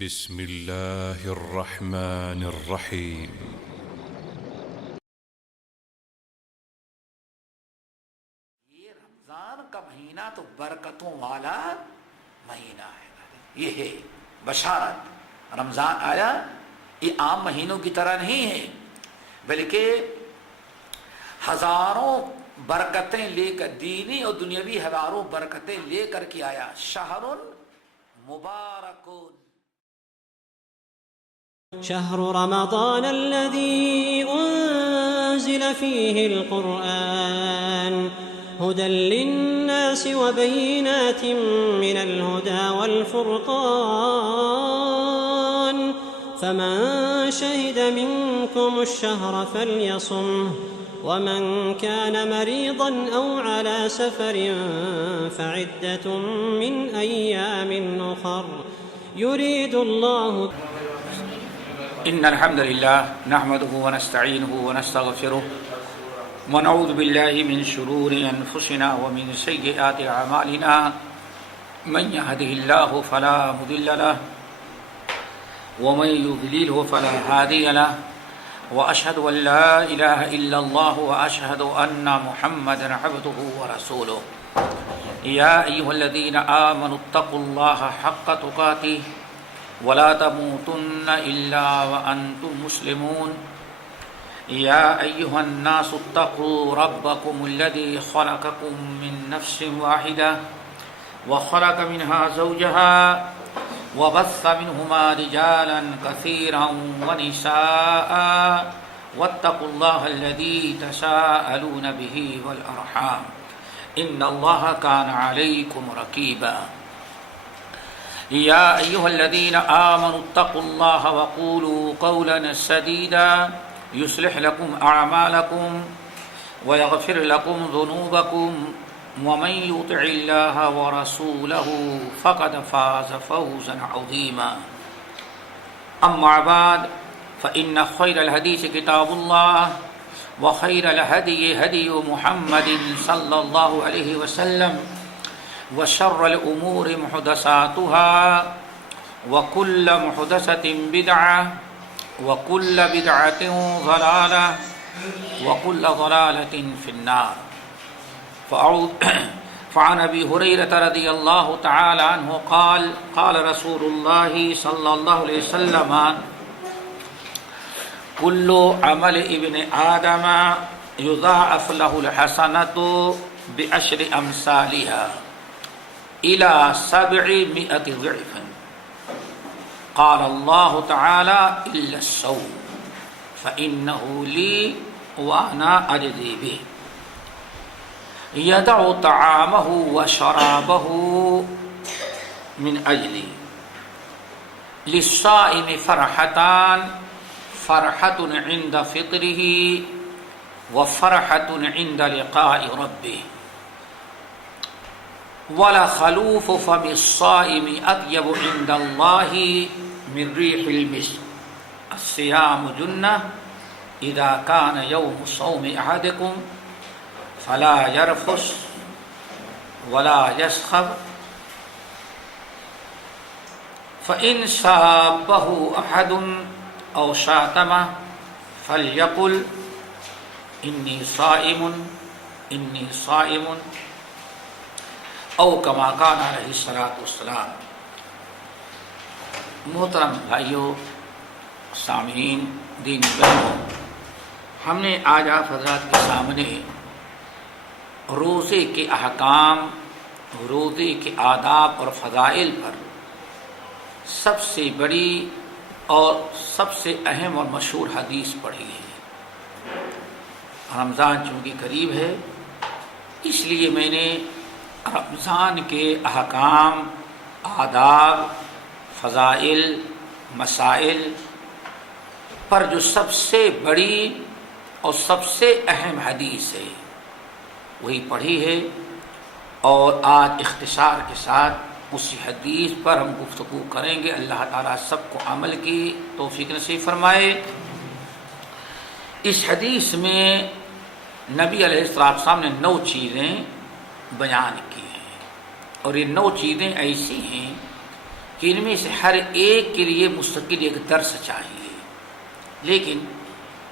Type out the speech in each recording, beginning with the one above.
بسم اللہ الرحمن الرحیم۔ یہ رمضان کا مہینہ تو برکتوں والا مہینہ ہے، یہ ہے بشارت۔ رمضان آیا، یہ عام مہینوں کی طرح نہیں ہے، بلکہ ہزاروں برکتیں لے کر، دینی اور دنیاوی ہزاروں برکتیں لے کر کے آیا۔ شہر مبارک، شهر رمضان الذي أنزل فيه القرآن هدى للناس وبينات من الهدى والفرقان فمن شهد منكم الشهر فليصمه ومن كان مريضا أو على سفر فعدة من أيام أخر يريد الله ان الحمد لله نحمده ونستعينه ونستغفره ونعوذ بالله من شرور انفسنا ومن سيئات اعمالنا من يهده الله فلا مضل له ومن يضلله فلا هادي له واشهد ان لا اله الا الله واشهد ان محمدا عبده ورسوله يا ايها الذين امنوا اتقوا الله حق تقاته ولا تموتن إلا وأنتم مسلمون يا أيها الناس اتقوا ربكم الذي خلقكم من نفس واحدة وخلق منها زوجها وبث منهما رجالا كثيرا ونساء واتقوا الله الذي تساءلون به والأرحام إن الله كان عليكم رقيبا يا أيها الذين آمنوا اتقوا الله وقولوا قولا سديدا يصلح لكم أعمالكم ويغفر لكم ذنوبكم ومن يطع الله ورسوله فقد فاز فوزا عظيما أما بعد فإن خير الحديث كتاب الله وخير الهدي هدي محمد صلى الله عليه وسلم وشر الأمور محدثاتها وكل محدثة بدعة وكل بدعة ضلالة وكل ضلالة في النار فعن أبي هريرة رضي الله تعالى عنه قال قال رسول الله صلى الله عليه وسلم كل عمل ابن آدم يضاعف له الحسنة بعشر أمثالها إلى 700 ضعف قال الله تعالى إلا الصوم فإنه لي وأنا أجزي به يدع طعامه وشرابه من أجلي للصائم فرحتان فرحة عند فطره وفرحة عند لقاء ربه وَلَخَلُوفُ فَمِ الصَّائِمِ أَطْيَبُ عِنْدَ اللَّهِ مِنْ رِيحِ الْمِسْكِ الصِّيَامُ جُنَّةٌ إِذَا كَانَ يَوْمُ صَوْمِ أَحَدِكُمْ فَلَا يَرْفُثْ وَلَا يَسْخَبْ فَإِنْ سَابَّهُ أَحَدٌ أَوْ شَاتَمَهُ فَلْيَقُلْ إِنِّي صَائِمٌ او کما کان علیہ الصلوۃ والسلام۔ محترم بھائیوں، سامعین، دینی بہنوں، ہم نے آج آپ حضرات کے سامنے روزے کے احکام، روزے کے آداب اور فضائل پر سب سے بڑی اور سب سے اہم اور مشہور حدیث پڑھی ہے۔ رمضان چونکہ قریب ہے، اس لیے میں نے رمضان کے احکام، آداب، فضائل، مسائل پر جو سب سے بڑی اور سب سے اہم حدیث ہے وہی پڑھی ہے، اور آج اختصار کے ساتھ اسی حدیث پر ہم گفتگو کریں گے۔ اللہ تعالیٰ سب کو عمل کی توفیق نصیب فرمائے۔ اس حدیث میں نبی علیہ السلام نے 9 چیزیں بیان کی ہیں، اور یہ 9 چیزیں ایسی ہیں کہ ان میں سے ہر ایک کے لیے مستقل ایک درس چاہیے، لیکن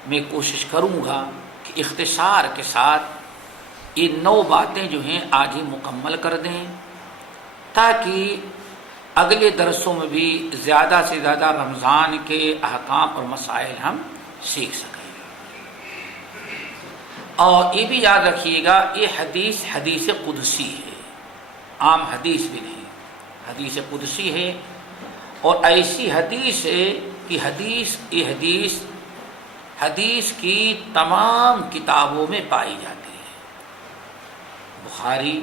میں کوشش کروں گا کہ اختصار کے ساتھ یہ 9 باتیں جو ہیں آج ہی مکمل کر دیں، تاکہ اگلے درسوں میں بھی زیادہ سے زیادہ رمضان کے احکام اور مسائل ہم سیکھ سکیں۔ اور یہ بھی یاد رکھیے گا، یہ حدیث قدسی ہے، عام حدیث بھی نہیں، حدیث قدسی ہے، اور ایسی حدیث ہے کہ یہ حدیث کی تمام کتابوں میں پائی جاتی ہے، بخاری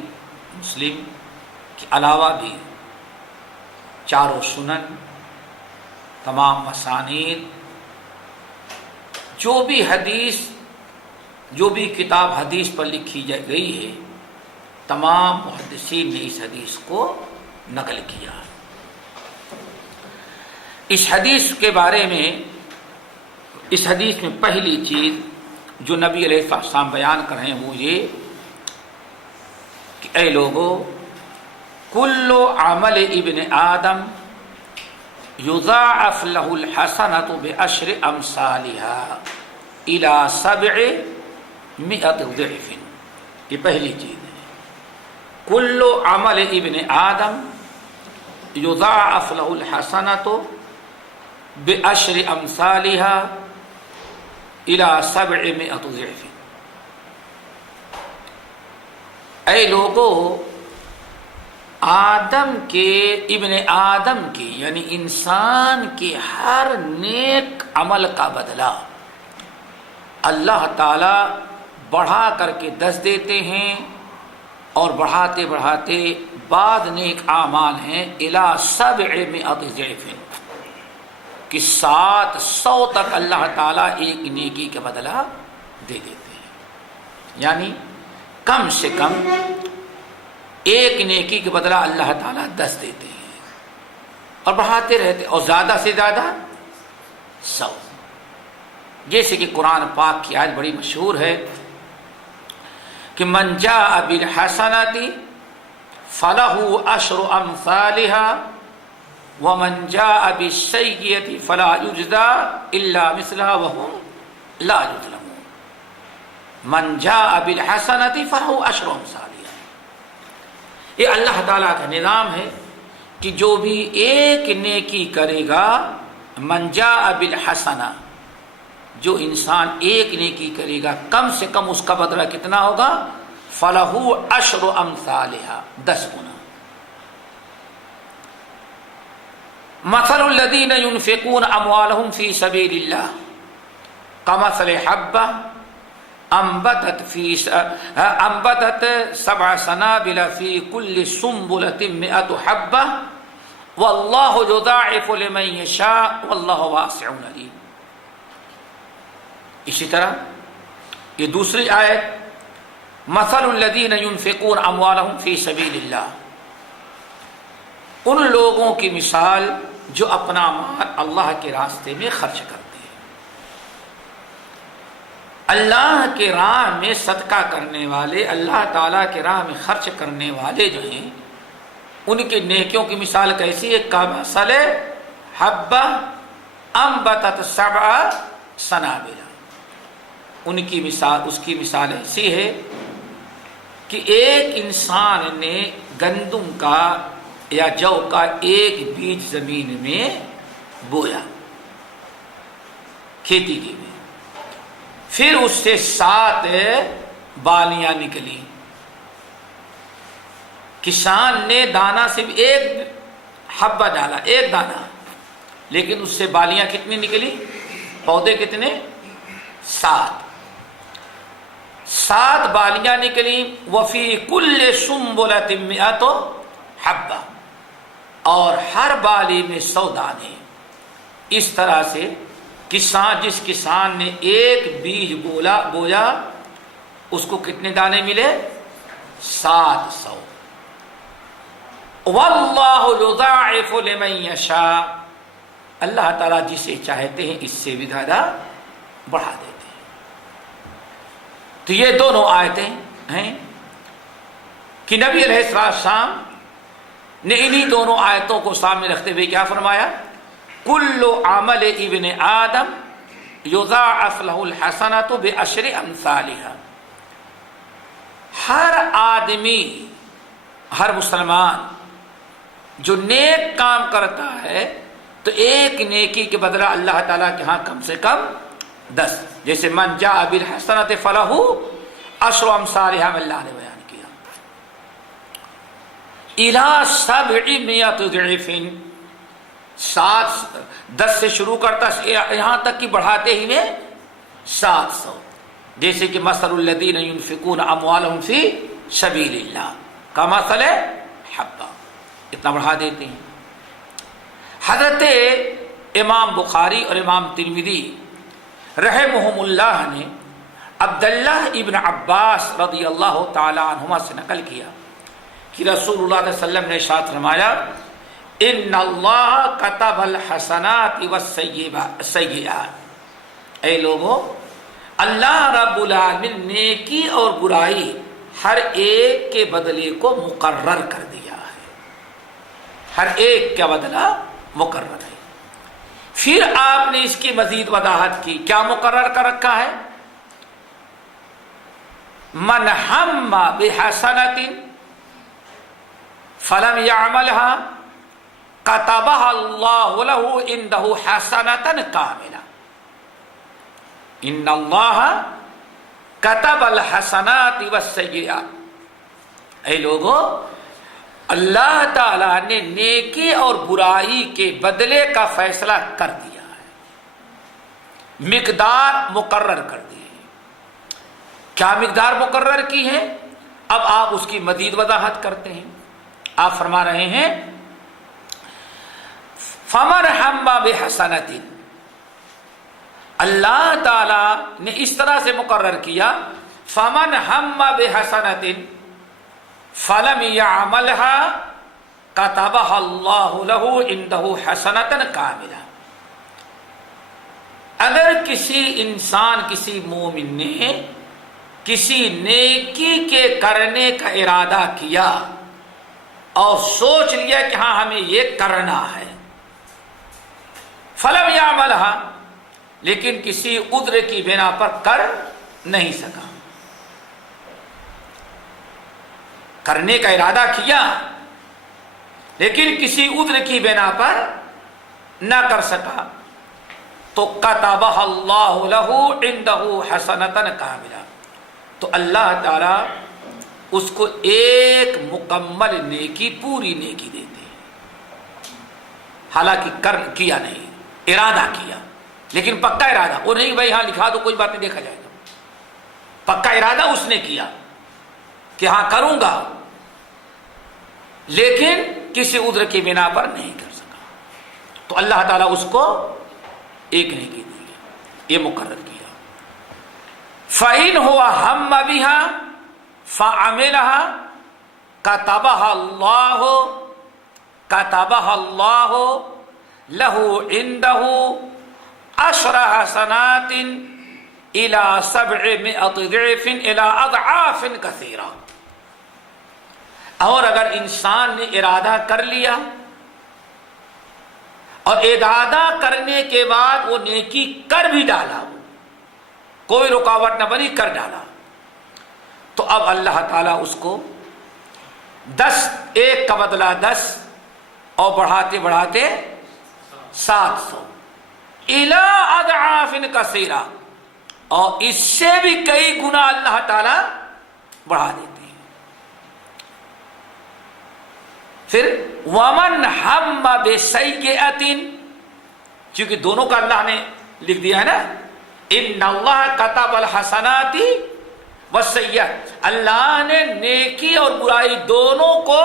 مسلم کے علاوہ بھی چاروں سنن، تمام مسانید، جو بھی کتاب حدیث پر لکھی گئی ہے، تمام محدثین نے اس حدیث کو نقل کیا۔ اس حدیث کے بارے میں، اس حدیث میں پہلی چیز جو نبی علیہ السلام بیان کر رہے ہیں وہ یہ کہ اے لوگو، کل عمل ابن آدم یضاعف له الحسنة بعشر امثالها الى 700 ضعف۔ یہ پہلی چیز ہے، کل عمل ابن آدم یضاعف له الحسنة بعشر امثالها الى 700 ضعف۔ اے لوگو، ابن آدم کے یعنی انسان کے ہر نیک عمل کا بدلہ اللہ تعالی بڑھا کر کے 10 دیتے ہیں، اور بڑھاتے بڑھاتے بعد نیک اعمال ہیں الی 700 ضعف، کہ 700 تک اللہ تعالیٰ ایک نیکی کا بدلہ دے دیتے ہیں، یعنی کم سے کم ایک نیکی کے بدلہ اللہ تعالیٰ 10 دیتے ہیں، اور بڑھاتے رہتے، اور زیادہ سے زیادہ 100۔ جیسے کہ قرآن پاک کی آیت بڑی مشہور ہے کہ من جاء بالحسنۃ فلہ عشر امثالها ومن جاء بالسیئۃ فلا یجزی الا مثلها وهم لا یظلمون۔ من جاء بالحسنۃ فلہ عشر امثالها، یہ اللہ تعالیٰ کا نظام ہے کہ جو بھی ایک نیکی کرے گا، من جاء بالحسنہ، جو انسان ایک نیکی کرے گا کم سے کم اس کا بدلہ کتنا ہوگا؟ فلہ عشر امثالها، 10 گنا۔ مثل الذین ينفقون اموالهم فی سبیل اللہ کمثل حبۃ انبتت 7 سنابل فی کل سنبلۃ 100 حبۃ واللہ یضاعف لمن یشاء واللہ واسع علیم۔ اسی طرح یہ دوسری آیت، مثل الذین ينفقون اموالهم فی سبیل اللہ، ان لوگوں کی مثال جو اپنا مال اللہ کے راستے میں خرچ کرتے ہیں۔ اللہ کے راہ میں صدقہ کرنے والے، اللہ تعالیٰ کے راہ میں خرچ کرنے والے جو ہیں، ان کے نیکیوں کی مثال کیسی ہے؟ کمثل حبۃ انبتت 7 سنابل، ان کی مثال، اس کی مثال ایسی ہے کہ ایک انسان نے گندم کا یا جو کا ایک بیج زمین میں بویا، کھیتی کی میں، پھر اس سے 7 بالیاں نکلی۔ کسان نے دانہ صرف ایک حبہ ڈالا، ایک دانہ، لیکن اس سے بالیاں کتنی نکلی؟ پودے کتنے؟ 7 بالیاں نکلی۔ وفی کل سنبلۃ 100 حبہ، اور ہر بالی میں 100 دانے۔ اس طرح سے جس کسان نے ایک بیج بویا اس کو کتنے دانے ملے؟ 700۔ واللہ یضاعف لمن یشاء، اللہ تعالیٰ جسے چاہتے ہیں اس سے بھی زیادہ بڑھا دیتے ہیں۔ تو یہ دونوں آیتیں ہیں کہ نبی علیہ السلام نے انہی دونوں آیتوں کو سامنے رکھتے ہوئے کیا فرمایا؟ کل عمل ابن آدم یضاعف له الحسنۃ بعشر امثالها، ہر آدمی، ہر مسلمان جو نیک کام کرتا ہے تو ایک نیکی کے بدلہ اللہ تعالیٰ کے ہاں کم سے کم 10، جیسے من جاء بالحسنۃ فلہ عشر امثالها میں اللہ نے بیان کیا، الی 700 ضعف، 10 سے شروع کرتا یہاں تک کہ بڑھاتے ہی میں 700، جیسے کہ مثل الذین ينفقون اموالهم فی سبیل اللہ کمثل حبہ، اتنا بڑھا دیتے ہیں۔ حضرت امام بخاری اور امام ترمذی رحمہم اللہ نے عبداللہ ابن عباس رضی اللہ تعالی عنہما سے نقل کیا کہ رسول اللہ صلی اللہ علیہ وسلم نے ارشاد فرمایا ان اللہ کتب الحسنات والسیئات، اے لوگوں اللہ رب العالمین نیکی اور برائی ہر ایک کے بدلے کو مقرر کر دیا ہے، ہر ایک کا بدلہ مقرر ہے۔ پھر آپ نے اس کی مزید وضاحت کی، کیا مقرر کر رکھا ہے؟ من ہم بحسنۃ فلم يعملها كتبها الله له عنده حسنة كاملة، ان اللہ كتب الحسنات والسیئات، اے لوگوں اللہ تعالیٰ نے نیکی اور برائی کے بدلے کا فیصلہ کر دیا ہے، مقدار مقرر کر دی ہے۔ کیا مقدار مقرر کی ہے؟ اب آپ اس کی مزید وضاحت کرتے ہیں۔ آپ فرما رہے ہیں فمن ہم بحسنۃ، اللہ تعالیٰ نے اس طرح سے مقرر کیا فمن ہم بحسنۃ فلم يعملها كتبها الله له عنده حسنة كاملة، اگر کسی انسان، کسی مومن نے کسی نیکی کے کرنے کا ارادہ کیا اور سوچ لیا کہ ہاں ہمیں یہ کرنا ہے، فلم يعملها، لیکن کسی عذر کی بنا پر کر نہیں سکا، کرنے کا ارادہ کیا لیکن کسی عذر کی بنا پر نہ کر سکا، تو کتبہ اللہ لہ عندہ حسنۃ کاملہ، تو اللہ تعالی اس کو ایک مکمل نیکی، پوری نیکی دیتے ہیں، حالانکہ کیا نہیں، ارادہ کیا لیکن پکا ارادہ، وہ نہیں بھائی ہاں لکھا دو کوئی بات نہیں دیکھا جائے گا، پکا ارادہ اس نے کیا کہ ہاں کروں گا لیکن کسی عذر کی بنا پر نہیں کر سکا، تو اللہ تعالیٰ اس کو ایک نیکی دیں گے، یہ مقرر کیا۔ فَإِنْ هُوَ هَمَّ بِهَا فَعَمِلَهَا كَتَبَهَا اللَّهُ لَهُ عِنْدَهُ 10 حسنات إِلَى 700 ضِعْفٍ إِلَى أَضْعَافٍ كَثِيرَةٍ، اور اگر انسان نے ارادہ کر لیا اور ارادہ کرنے کے بعد وہ نیکی کر بھی ڈالا، کوئی رکاوٹ نہ بنی، کر ڈالا، تو اب اللہ تعالیٰ اس کو 10، ایک کا بدلہ 10 اور بڑھاتے بڑھاتے 700 الی اضعاف کثیرہ، اور اس سے بھی کئی گنا اللہ تعالیٰ بڑھا دیتے ہیں۔ پھر ومن ہم بسیئۃ، چونکہ دونوں کا اللہ نے لکھ دیا ہے نا، ان اللہ کتب الحسنات والسیئات، اللہ نے نیکی اور برائی دونوں کو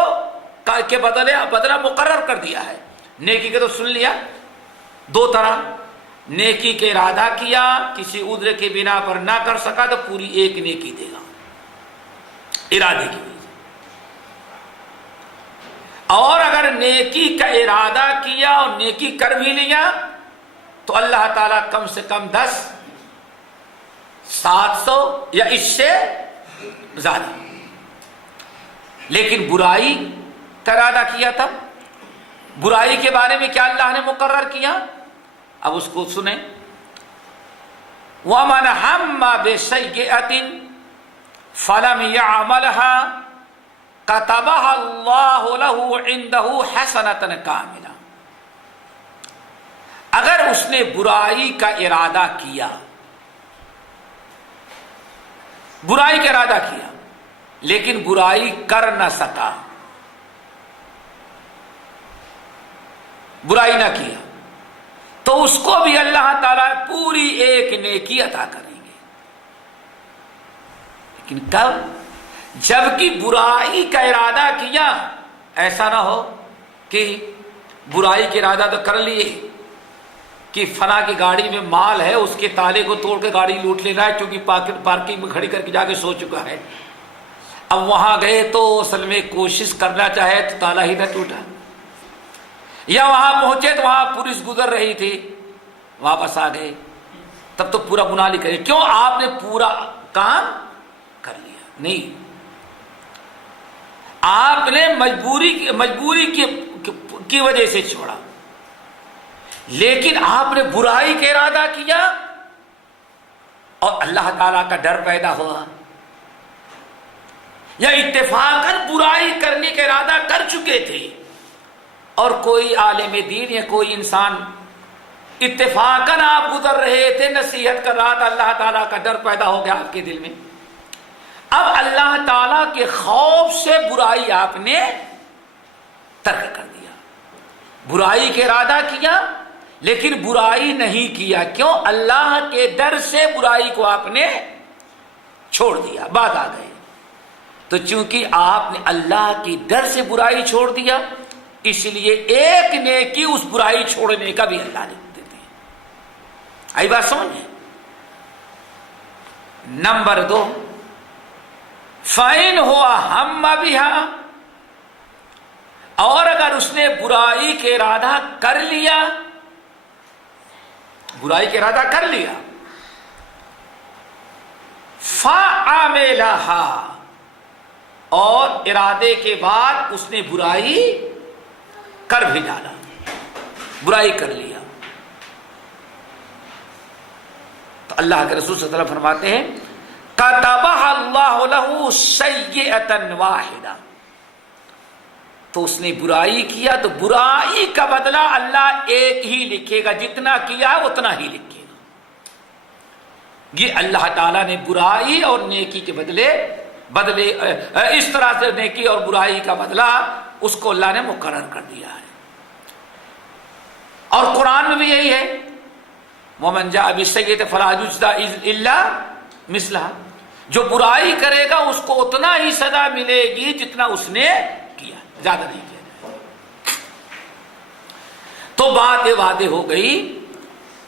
کے بدلہ مقرر کر دیا ہے۔ نیکی کے تو سن لیا، دو طرح، نیکی کے ارادہ کیا، کسی عذر کے بنا پر نہ کر سکا تو پوری ایک نیکی دے گا ارادے کی، اور اگر نیکی کا ارادہ کیا اور نیکی کر بھی لیا تو اللہ تعالیٰ کم سے کم 10، 700 یا اس سے زیادہ، لیکن برائی کا ارادہ کیا تھا، برائی کے بارے میں کیا اللہ نے مقرر کیا، اب اس کو سنیں. وَمَنْ هَمَّ بِسَيِّئَةٍ فَلَمْ يَعْمَلْهَا كَتَبَهَا اللَّهُ لَهُ عِنْدَهُ حَسَنَةً كَامِلَةً. اگر اس نے برائی کا ارادہ کیا، برائی کا ارادہ کیا لیکن برائی کر نہ سکا، برائی نہ کیا، تو اس کو بھی اللہ تعالیٰ پوری ایک نیکی عطا کریں گے. لیکن کب؟ جبکہ برائی کا ارادہ کیا. ایسا نہ ہو کہ برائی کا ارادہ تو کر لیے کہ فلاں کی گاڑی میں مال ہے، اس کے تالے کو توڑ کے گاڑی لوٹ لینا ہے کیونکہ پارکنگ میں کھڑی کر کے جا کے سو چکا ہے. اب وہاں گئے تو اصل میں کوشش کرنا چاہے تو تالا ہی نہ ٹوٹا، یا وہاں پہنچے تو وہاں پولیس گزر رہی تھی، واپس آ گئے، تب تو پورا گناہ نہیں کرے. کیوں؟ آپ نے پورا کام کر لیا. نہیں، آپ نے مجبوری کی وجہ سے چھوڑا، لیکن آپ نے برائی کا ارادہ کیا اور اللہ تعالیٰ کا ڈر پیدا ہوا، یا اتفاقاً برائی کرنے کا ارادہ کر چکے تھے اور کوئی عالم دین یا کوئی انسان اتفاقاً آپ گزر رہے تھے، نصیحت کر رہا تھا، اللہ تعالیٰ کا ڈر پیدا ہو گیا آپ کے دل میں. اب اللہ تعالیٰ کے خوف سے برائی آپ نے ترک کر دیا. برائی کا ارادہ کیا لیکن برائی نہیں کیا. کیوں؟ اللہ کے ڈر سے برائی کو آپ نے چھوڑ دیا. بعد آ گئے تو چونکہ آپ نے اللہ کے ڈر سے برائی چھوڑ دیا، اس لیے ایک نیکی اس برائی چھوڑنے کا بھی اللہ نے دیتے ہیں. آئی بات سمجھ؟ نمبر 2، فَإِنْ هُوَ هَمَّ بِهَا، اور اگر اس نے برائی کے ارادہ کر لیا، برائی کا ارادہ کر لیا، فَعَمِلَهَا، اور ارادے کے بعد اس نے برائی کر بھی ڈالا، برائی کر لیا، تو اللہ کے رسول صلی اللہ علیہ وسلم فرماتے ہیں كَتَبَهَا اللَّهُ لَهُ سَيِّئَةً وَاحِدَةً. تو اس نے برائی کیا تو برائی کا بدلہ اللہ ایک ہی لکھے گا، جتنا کیا اتنا ہی لکھے گا. یہ اللہ تعالیٰ نے برائی اور نیکی کے بدلے اس طرح سے نیکی اور برائی کا بدلہ اس کو اللہ نے مقرر کر دیا ہے. اور قرآن میں بھی یہی ہے، وَمَنْ جَاءَ بِالسَّيِّئَةِ فَلَا يُجْزَىٰ إِلَّا مِثْلَهَا. جو برائی کرے گا اس کو اتنا ہی سزا ملے گی جتنا اس نے کیا، زیادہ نہیں کیا جائے. تو بات یہ واضح ہو گئی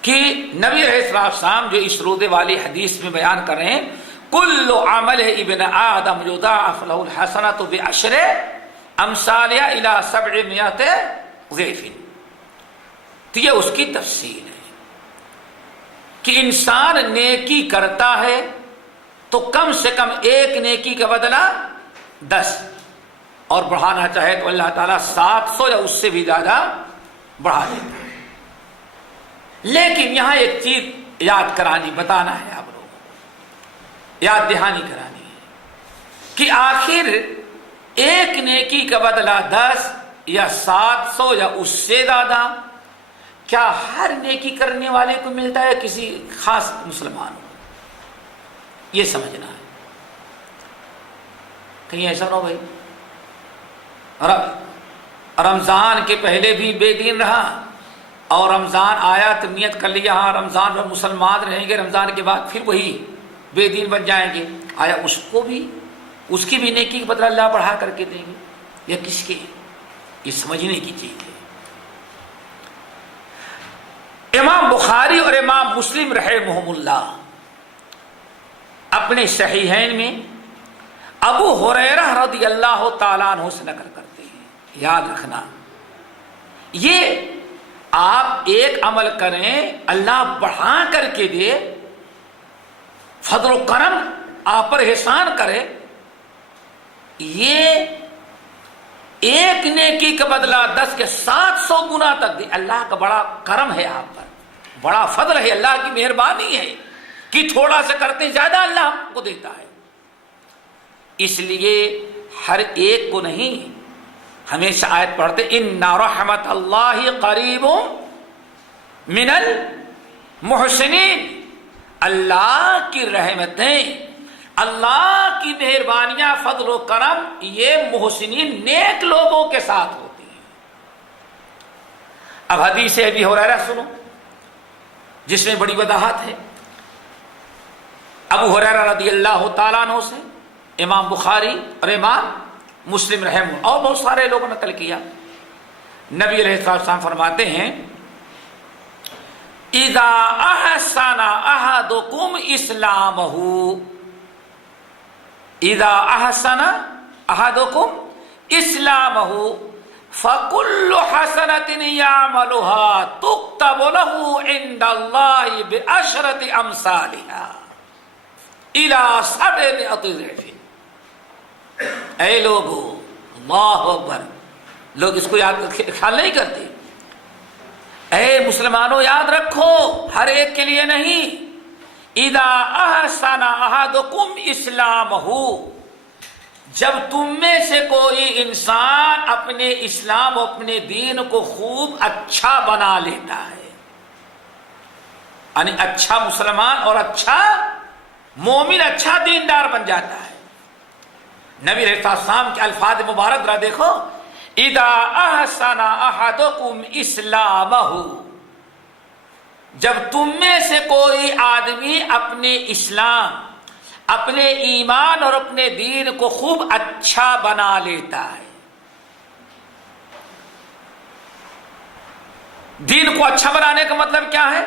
کہ نبی علیہ السلام جو اس رودے والی حدیث میں بیان کر رہے ہیں، کل عمل ابن آدم یضاعف له الحسنۃ بعشر امثالها الى 700 ضعف. تو یہ اس کی تفصیل ہے کہ انسان نیکی کرتا ہے تو کم سے کم ایک نیکی کا بدلہ 10، اور بڑھانا چاہے تو اللہ تعالیٰ 700 یا اس سے بھی زیادہ بڑھا دیتا ہے. لیکن یہاں ایک چیز یاد کرانی، بتانا ہے آپ لوگوں کو، یاد دہانی کرانی ہے کہ آخر ایک نیکی کا بدلہ 10 یا 700 یا اس سے زیادہ کیا ہر نیکی کرنے والے کو ملتا ہے، کسی خاص مسلمان کو؟ یہ سمجھنا ہے. کہیں ایسا نہ ہو بھائی رمضان کے پہلے بھی بے دین رہا اور رمضان آیا تو نیت کر لیا ہاں رمضان پر مسلمان رہیں گے، رمضان کے بعد پھر وہی بے دین بن جائیں گے. آیا اس کو بھی، اس کی بھی نیکی کا بدلہ اللہ بڑھا کر کے دیں گے یا کس کے؟ یہ سمجھنے کی چیز ہے. امام بخاری اور امام مسلم رحمہم اللہ اپنے صحیحین میں ابو ہریرہ رضی اللہ تعالیٰ عنہ سے نقل کرتے ہیں. یاد رکھنا، یہ آپ ایک عمل کریں اللہ بڑھا کر کے دے، فضل و کرم، آپ پر احسان کرے، یہ ایک نیکی کا بدلہ 10 کے 700 گنا تک دی. اللہ کا بڑا کرم ہے آپ پر، بڑا فضل ہے، اللہ کی مہربانی ہے کہ تھوڑا سا کرتے زیادہ اللہ ہم کو دیتا ہے. اس لیے ہر ایک کو نہیں، ہمیشہ آیت پڑھتے ان رحمت اللہ قریب من المحسنین. اللہ کی رحمتیں، اللہ کی مہربانیاں، فضل و کرم یہ محسنین نیک لوگوں کے ساتھ ہوتی ہیں. اب حدیث ابی ہریرہ سنو جس میں بڑی وضاحت ہے. ابو ہریرہ رضی اللہ تعالیٰ عنہ سے امام بخاری اور امام مسلم رحمہ اور بہت سارے لوگوں نے نقل کیا، نبی علیہ السلام فرماتے ہیں اذا احسن احدکم اسلامہ، اذا احسن احدکم اسلامہ فکل حسنۃ یعملها تکتب له عند اللہ بعشرۃ امثالها الى 700 ضعف. اے لوگو، اللہ اکبر، لوگ اس کو یاد خیال نہیں کرتے. اے مسلمانوں یاد رکھو، ہر ایک کے لیے نہیں. اذا احسن احدکم اسلامہ، جب تم میں سے کوئی انسان اپنے اسلام و اپنے دین کو خوب اچھا بنا لیتا ہے، یعنی اچھا مسلمان اور اچھا مومن، اچھا دیندار بن جاتا ہے. نبی علیہ السلام کے الفاظ مبارک ذرا دیکھو، اذا احسن احدکم اسلامہ، جب تم میں سے کوئی آدمی اپنے اسلام، اپنے ایمان اور اپنے دین کو خوب اچھا بنا لیتا ہے. دین کو اچھا بنانے کا مطلب کیا ہے؟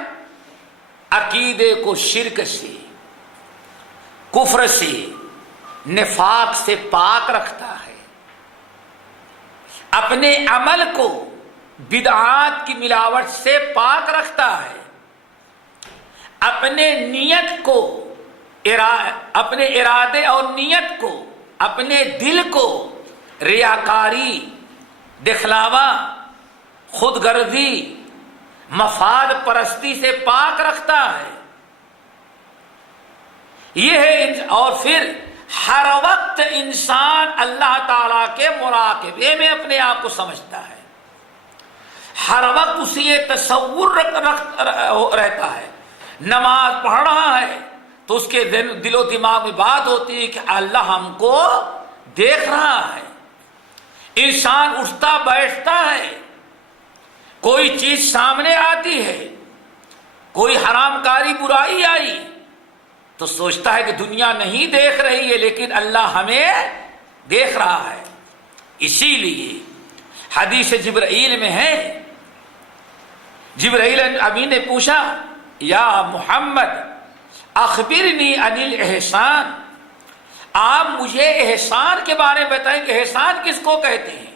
عقیدے کو شرک سے، کفر سے، نفاق سے پاک رکھتا ہے، اپنے عمل کو بدعات کی ملاوٹ سے پاک رکھتا ہے، اپنے نیت کو، اپنے ارادے اور نیت کو، اپنے دل کو ریاکاری، دکھلاوا، خود غرضی، مفاد پرستی سے پاک رکھتا ہے. یہ ہے. اور پھر ہر وقت انسان اللہ تعالیٰ کے مراقبے میں اپنے آپ کو سمجھتا ہے، ہر وقت اسے یہ تصور رہتا ہے. نماز پڑھ رہا ہے تو اس کے دل و دماغ میں بات ہوتی ہے کہ اللہ ہم کو دیکھ رہا ہے. انسان اٹھتا بیٹھتا ہے، کوئی چیز سامنے آتی ہے، کوئی حرام کاری برائی آئی تو سوچتا ہے کہ دنیا نہیں دیکھ رہی ہے لیکن اللہ ہمیں دیکھ رہا ہے. اسی لیے حدیث جبرائیل میں ہے، جبرائیل امین نے پوچھا یا محمد اخبرنی عن الاحسان، آپ مجھے احسان کے بارے میں بتائیں کہ احسان کس کو کہتے ہیں.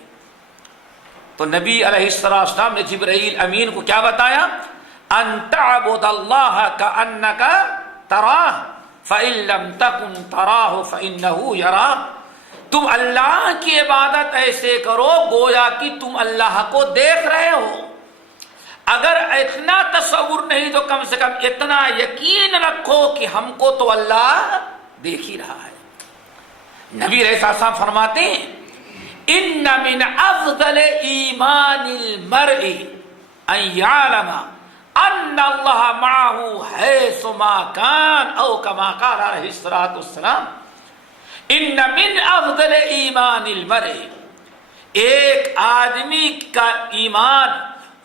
تو نبی علیہ السلام نے جبرائیل امین کو کیا بتایا؟ ان تعبد اللہ کأنک تراہ فإن لم تکن تراہ فإنہ یراہ. تم اللہ کی عبادت ایسے کرو گویا کہ تم اللہ کو دیکھ رہے ہو. اگر اتنا تصور نہیں تو کم سے کم اتنا یقین رکھو کہ ہم کو تو اللہ دیکھ ہی رہا ہے. نبی علیہ السلام فرماتے ہیں ان من افضل ایمان المرء ان یعلم ان اللہ معه حیث ما کان او کما قال علیہ الصلوۃ والسلام. ان من افضل ایمان المرء، ایک آدمی کا ایمان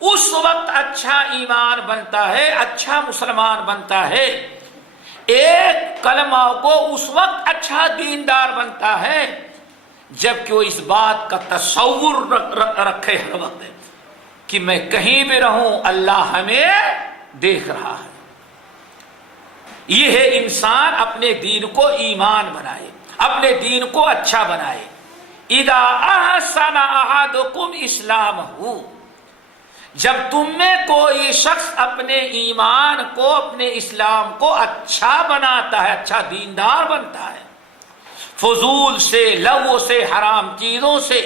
اس وقت اچھا ایمان بنتا ہے، اچھا مسلمان بنتا ہے، ایک کلمہ کو اس وقت اچھا دیندار بنتا ہے جبکہ وہ اس بات کا تصور رکھے ہر وقت کہ میں کہیں بھی رہوں اللہ ہمیں دیکھ رہا ہے. یہ ہے انسان اپنے دین کو ایمان بنائے، اپنے دین کو اچھا بنائے. اذا احسن احدکم اسلامہ، جب تم میں کوئی شخص اپنے ایمان کو، اپنے اسلام کو اچھا بناتا ہے، اچھا دیندار بنتا ہے، فضول سے، لغو سے، حرام چیزوں سے،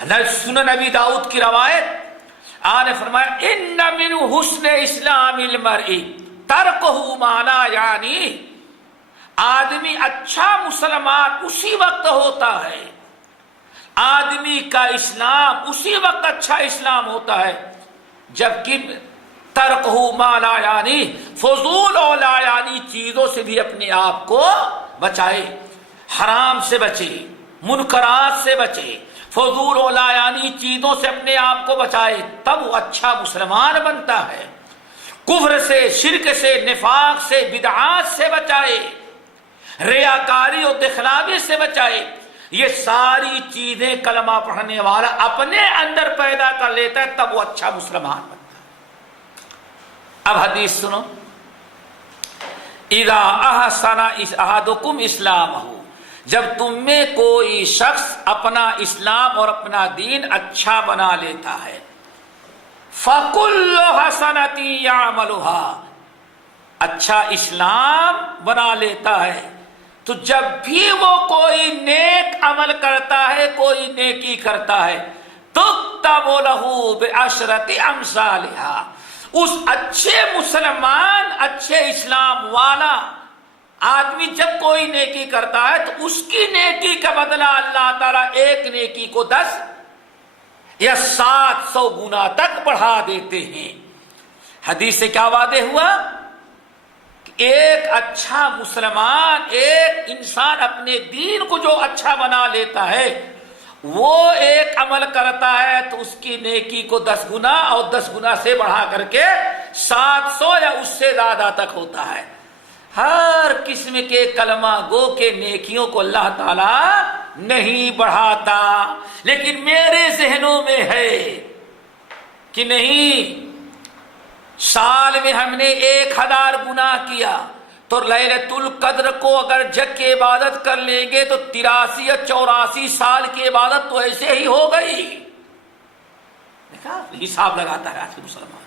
سنن نبی داؤد کی روایت، آپ نے فرمایا ان من حسن اسلام المرء ترکہ ما لا یعنی، آدمی اچھا مسلمان اسی وقت ہوتا ہے، آدمی کا اسلام اسی وقت اچھا اسلام ہوتا ہے جبکہ ترکہ ما لا یعنی، فضول اور لا یعنی چیزوں سے بھی اپنے آپ کو بچائے، حرام سے بچے، منکرات سے بچے، فضول و لا یعنی چیزوں سے اپنے آپ کو بچائے، تب وہ اچھا مسلمان بنتا ہے۔ کفر سے، شرک سے، نفاق سے، بدعات سے بچائے، ریاکاری اور دخلاوی سے بچائے، یہ ساری چیزیں کلمہ پڑھنے والا اپنے اندر پیدا کر لیتا ہے، تب وہ اچھا مسلمان بنتا ہے۔ اب حدیث سنو، اذا احسن احدکم اسلامہ، جب تم میں کوئی شخص اپنا اسلام اور اپنا دین اچھا بنا لیتا ہے، فَكُلُّ حَسَنَةٍ يَعْمَلُهَا، اچھا اسلام بنا لیتا ہے تو جب بھی وہ کوئی نیک عمل کرتا ہے، کوئی نیکی کرتا ہے، تُكْتَبُ لَهُ بِعَشْرَةِ أَمْثَالِهَا، اس اچھے مسلمان، اچھے اسلام والا آدمی جب کوئی نیکی کرتا ہے تو اس کی نیکی کا بدلہ اللہ تعالیٰ ایک نیکی کو 10 یا 700 گنا تک بڑھا دیتے ہیں۔ حدیث سے کیا واضح ہوا کہ ایک اچھا مسلمان، ایک انسان اپنے دین کو جو اچھا بنا لیتا ہے، وہ ایک عمل کرتا ہے تو اس کی نیکی کو 10 گنا اور 10 گنا سے بڑھا کر کے 700 یا اس سے زیادہ تک ہوتا ہے۔ ہر قسم کے کلمہ گو کے نیکیوں کو اللہ تعالی نہیں بڑھاتا، لیکن میرے ذہنوں میں ہے کہ نہیں، سال میں ہم نے 1000 گناہ کیا تو لیلۃ القدر کو اگر جگ کے عبادت کر لیں گے تو 83 یا 84 سال کی عبادت تو ایسے ہی ہو گئی۔ دیکھا، حساب لگاتا ہے آج کے مسلمان۔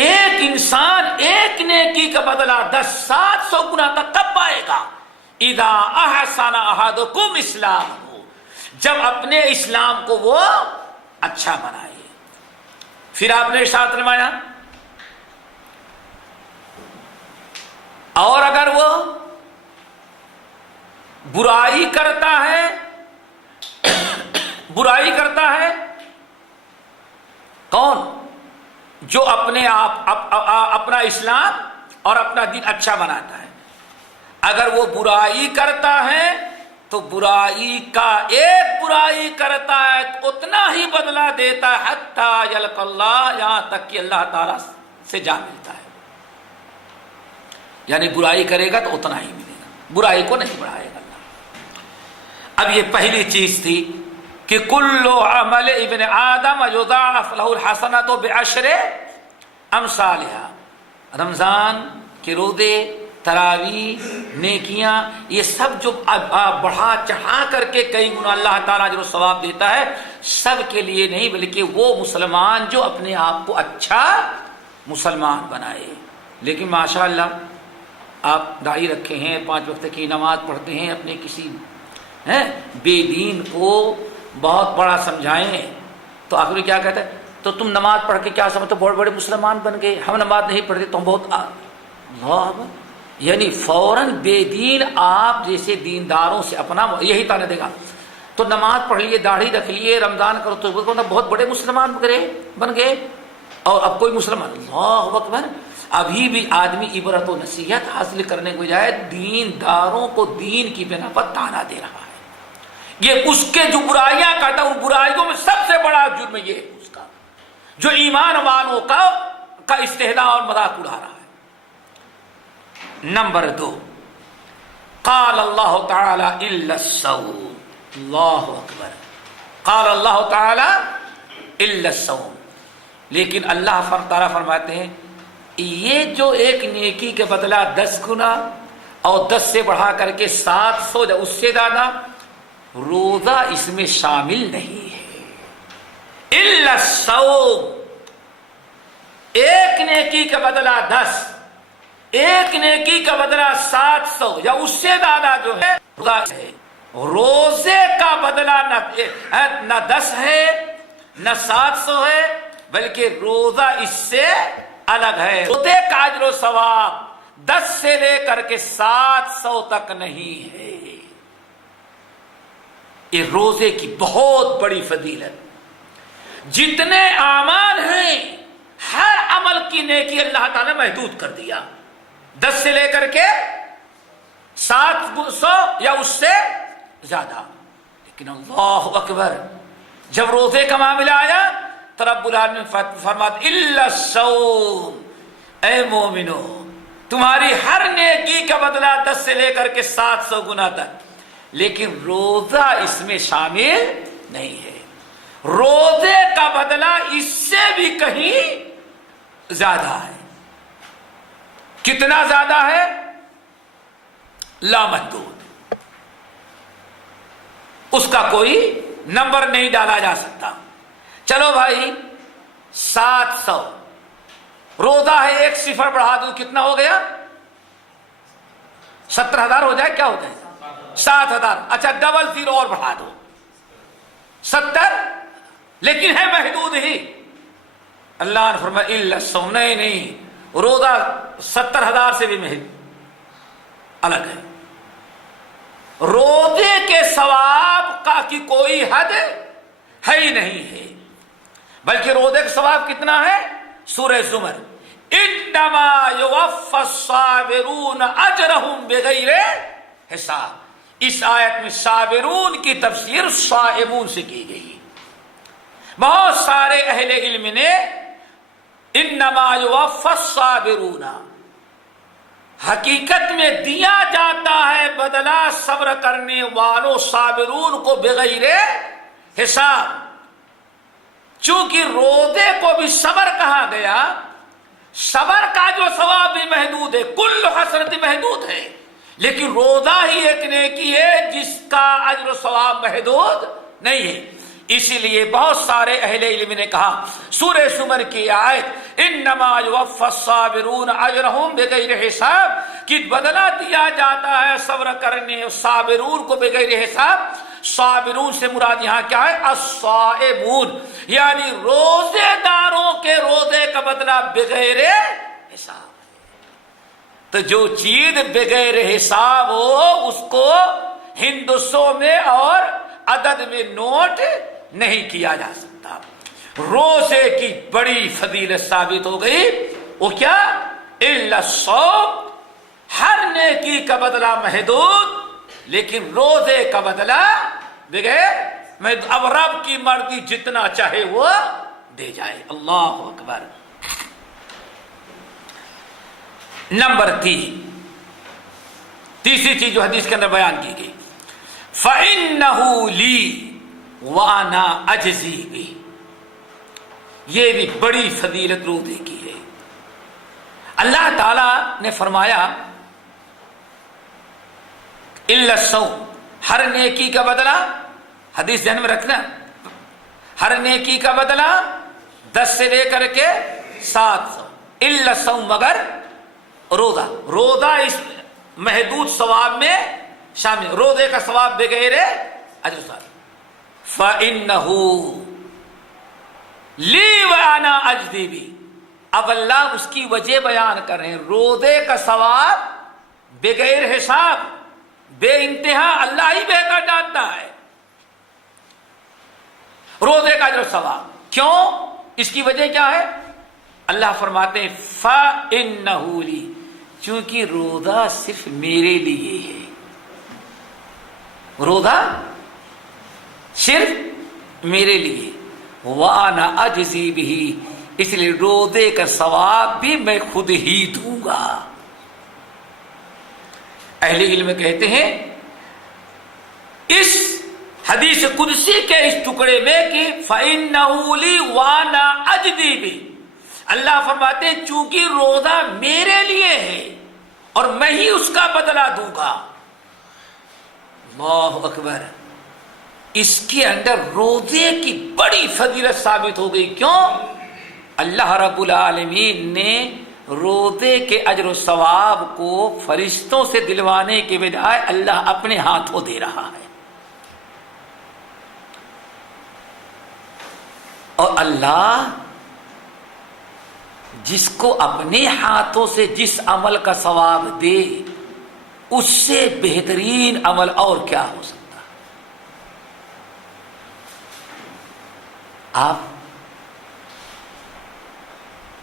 ایک انسان ایک نیکی کا بدلہ 700 گنا تک کب پائے گا؟ اذا احسن احدکم اسلامہ، جب اپنے اسلام کو وہ اچھا بنائے۔ پھر آپ نے ارشاد فرمایا اور اگر وہ برائی کرتا ہے، برائی کرتا ہے کون؟ جو اپنے آپ اپنا اسلام اور اپنا دین اچھا بناتا ہے، اگر وہ برائی کرتا ہے تو برائی کا ایک برائی کرتا ہے تو اتنا ہی بدلہ دیتا ہے، حتیٰ یلق اللہ، یہاں تک کہ اللہ تعالیٰ سے جا ملتا ہے۔ یعنی برائی کرے گا تو اتنا ہی ملے گا، برائی کو نہیں بڑھائے گا اللہ۔ اب یہ پہلی چیز تھی کہ کل عمل ابن آدم یضاعف له الحسنۃ بعشر امثالها، رمضان کے روزے، تراویح، نیکیاں، یہ سب جو بڑھا چڑھا کر کے کئی گنا اللہ تعالیٰ جو ثواب دیتا ہے، سب کے لیے نہیں بلکہ وہ مسلمان جو اپنے آپ کو اچھا مسلمان بنائے۔ لیکن ماشاءاللہ آپ داڑھی رکھے ہیں، 5 وقت کی نماز پڑھتے ہیں، اپنے کسی بے دین کو بہت بڑا سمجھائیں تو آخر کیا کہتا ہے، تو تم نماز پڑھ کے کیا سمجھتے، بہت بڑے مسلمان بن گئے، ہم نماز نہیں پڑھتے تو ہم بہت اللہ، یعنی فوراً بے دین آپ جیسے دینداروں سے اپنا یہی تعلق دے گا۔ تو نماز پڑھ لیے، داڑھی رکھ لیے، رمضان کرو تو بہت بڑے مسلمان بن گئے، اور اب کوئی مسلمان، اللہ اکبر، ابھی بھی آدمی عبرت و نصیحت حاصل کرنے کو جائے دینداروں کو دین کی بنا پر تانا دے رہا ہے۔ یہ اس کے جو برائیاں کرتا ہے، ان برائیوں میں سب سے بڑا جرم یہ ہے اس کا، جو ایمان والوں کا استہزاء اور مذاق اڑا رہا ہے۔ نمبر 2، قال اللہ تعالی الا الصوم، اللہ اکبر، قال اللہ تعالی الا الصوم، لیکن اللہ تعالیٰ فرماتے ہیں یہ جو ایک نیکی کے بدلہ 10 گنا اور 10 سے بڑھا کر کے 700 یا اس سے زیادہ، روزہ اس میں شامل نہیں ہے۔ الا الصوم، ایک نیکی کا بدلہ 10، ایک نیکی کا بدلہ 700 یا اس سے زیادہ جو ہے روزہ ہے۔ روزے کا بدلہ نہ 10 ہے نہ 700 ہے، بلکہ روزہ اس سے الگ ہے۔ روزے کا اجر و ثواب 10 سے لے کر کے 700 تک نہیں ہے۔ یہ روزے کی بہت بڑی فضیلت۔ جتنے اعمال ہیں ہر عمل کی نیکی اللہ تعالیٰ نے محدود کر دیا، 10 سے لے کر کے 700 یا اس سے زیادہ۔ لیکن اللہ اکبر، جب روزے کا معاملہ آیا تو رب العالمین فرماتے الا الصوم، اے مومنو تمہاری ہر نیکی کا بدلہ 10 سے لے کر کے 700 گنا تک، لیکن روزہ اس میں شامل نہیں ہے۔ روزے کا بدلہ اس سے بھی کہیں زیادہ ہے۔ کتنا زیادہ ہے؟ لامحدود، اس کا کوئی نمبر نہیں ڈالا جا سکتا۔ چلو بھائی 700، روزہ ہے 1 صفر بڑھا دوں کتنا ہو گیا؟ 70,000 ہو جائے، کیا ہو جائے؟ 7,000۔ اچھا ڈبل 0 اور بڑھا دو 70، لیکن ہے محدود ہی۔ اللہ نے فرمایا الا الصوم، نہیں روزہ 70,000 سے بھی محدود الگ ہے۔ روزے کے ثواب کا کی کوئی حد ہے ہی نہیں ہے، بلکہ روزے کا ثواب کتنا ہے؟ سورہ زمر انما یوفی الصابرون اجرهم بغیر حساب۔ اس آیت میں صابرون کی تفسیر صائمون سے کی گئی۔ بہت سارے اہل علم نے انما یوفی الصابرون، حقیقت میں دیا جاتا ہے بدلہ صبر کرنے والوں صابرون کو بغیر حساب۔ چونکہ روزے کو بھی صبر کہا گیا، صبر کا جو ثواب بھی محدود ہے، کل حسنت محدود ہے، لیکن روزہ ہی ایک نیکی ہے جس کا اجر و ثواب محدود نہیں ہے۔ اسی لیے بہت سارے اہل علم نے کہا سورہ زمر کی آیت انما یوفی الصابرون اجرهم بغیر حساب کہ بدلہ دیا جاتا ہے صبر کرنے صابرون کو بغیر حساب۔ صابرون سے مراد یہاں کیا ہے؟ الصائمون، یعنی روزے داروں کے روزے کا بدلہ بغیر حساب۔ تو جو چیز بغیر حساب ہو اس کو ہندسوں میں اور عدد میں نوٹ نہیں کیا جا سکتا۔ روزے کی بڑی فضیلت ثابت ہو گئی، وہ کیا؟ الا الصوم، ہر نیکی کا بدلہ محدود، لیکن روزے کا بدلہ بغیر محدود۔ اب رب کی مرضی جتنا چاہے وہ دے جائے۔ اللہ اکبر۔ نمبر 3، تیسری چیز جو حدیث کے اندر بیان کی گئی، فَإِنَّهُ لِي وَأَنَا أَجْزِي بِهِ، یہ بھی بڑی فضیلت روزے کی ہے۔ اللہ تعالی نے فرمایا الا الصوم، ہر نیکی کا بدلہ، حدیث ذہن میں رکھنا، ہر نیکی کا بدلہ 10 سے لے کر کے 700، الا الصوم مگر روزہ۔ روزہ اس محدود ثواب میں شامل، روزے کا ثواب بغیر اجر ثواب۔ فَإِنَّهُ لِي وَأَنَا أَجْزِي بِهِ، اب اللہ اس کی وجہ بیان کر رہے ہیں۔ روزے کا ثواب بغیر حساب، بے انتہا، اللہ ہی بہتر جانتا ہے روزے کا جو ثواب۔ کیوں؟ اس کی وجہ کیا ہے؟ اللہ فرماتے ہیں فَإِنَّهُ لِي، چونکہ روزہ صرف میرے لیے ہے، روزہ صرف میرے لیے، وَأَنَا أَجْزِي بِهِ، اس لیے روزے کا ثواب بھی میں خود ہی دوں گا۔ اہل علم کہتے ہیں اس حدیث قدسی کے اس ٹکڑے میں کہ فَإِنَّهُ لِي وَأَنَا أَجْزِي بِهِ، اللہ فرماتے ہیں چونکہ روزہ میرے لیے ہے اور میں ہی اس کا بدلہ دوں گا۔ اللہ اکبر۔ اس کے اندر روزے کی بڑی فضیلت ثابت ہو گئی۔ کیوں؟ اللہ رب العالمین نے روزے کے اجر و ثواب کو فرشتوں سے دلوانے کے بجائے اللہ اپنے ہاتھوں دے رہا ہے۔ اللہ جس کو اپنے ہاتھوں سے جس عمل کا ثواب دے اس سے بہترین عمل اور کیا ہو سکتا؟ آپ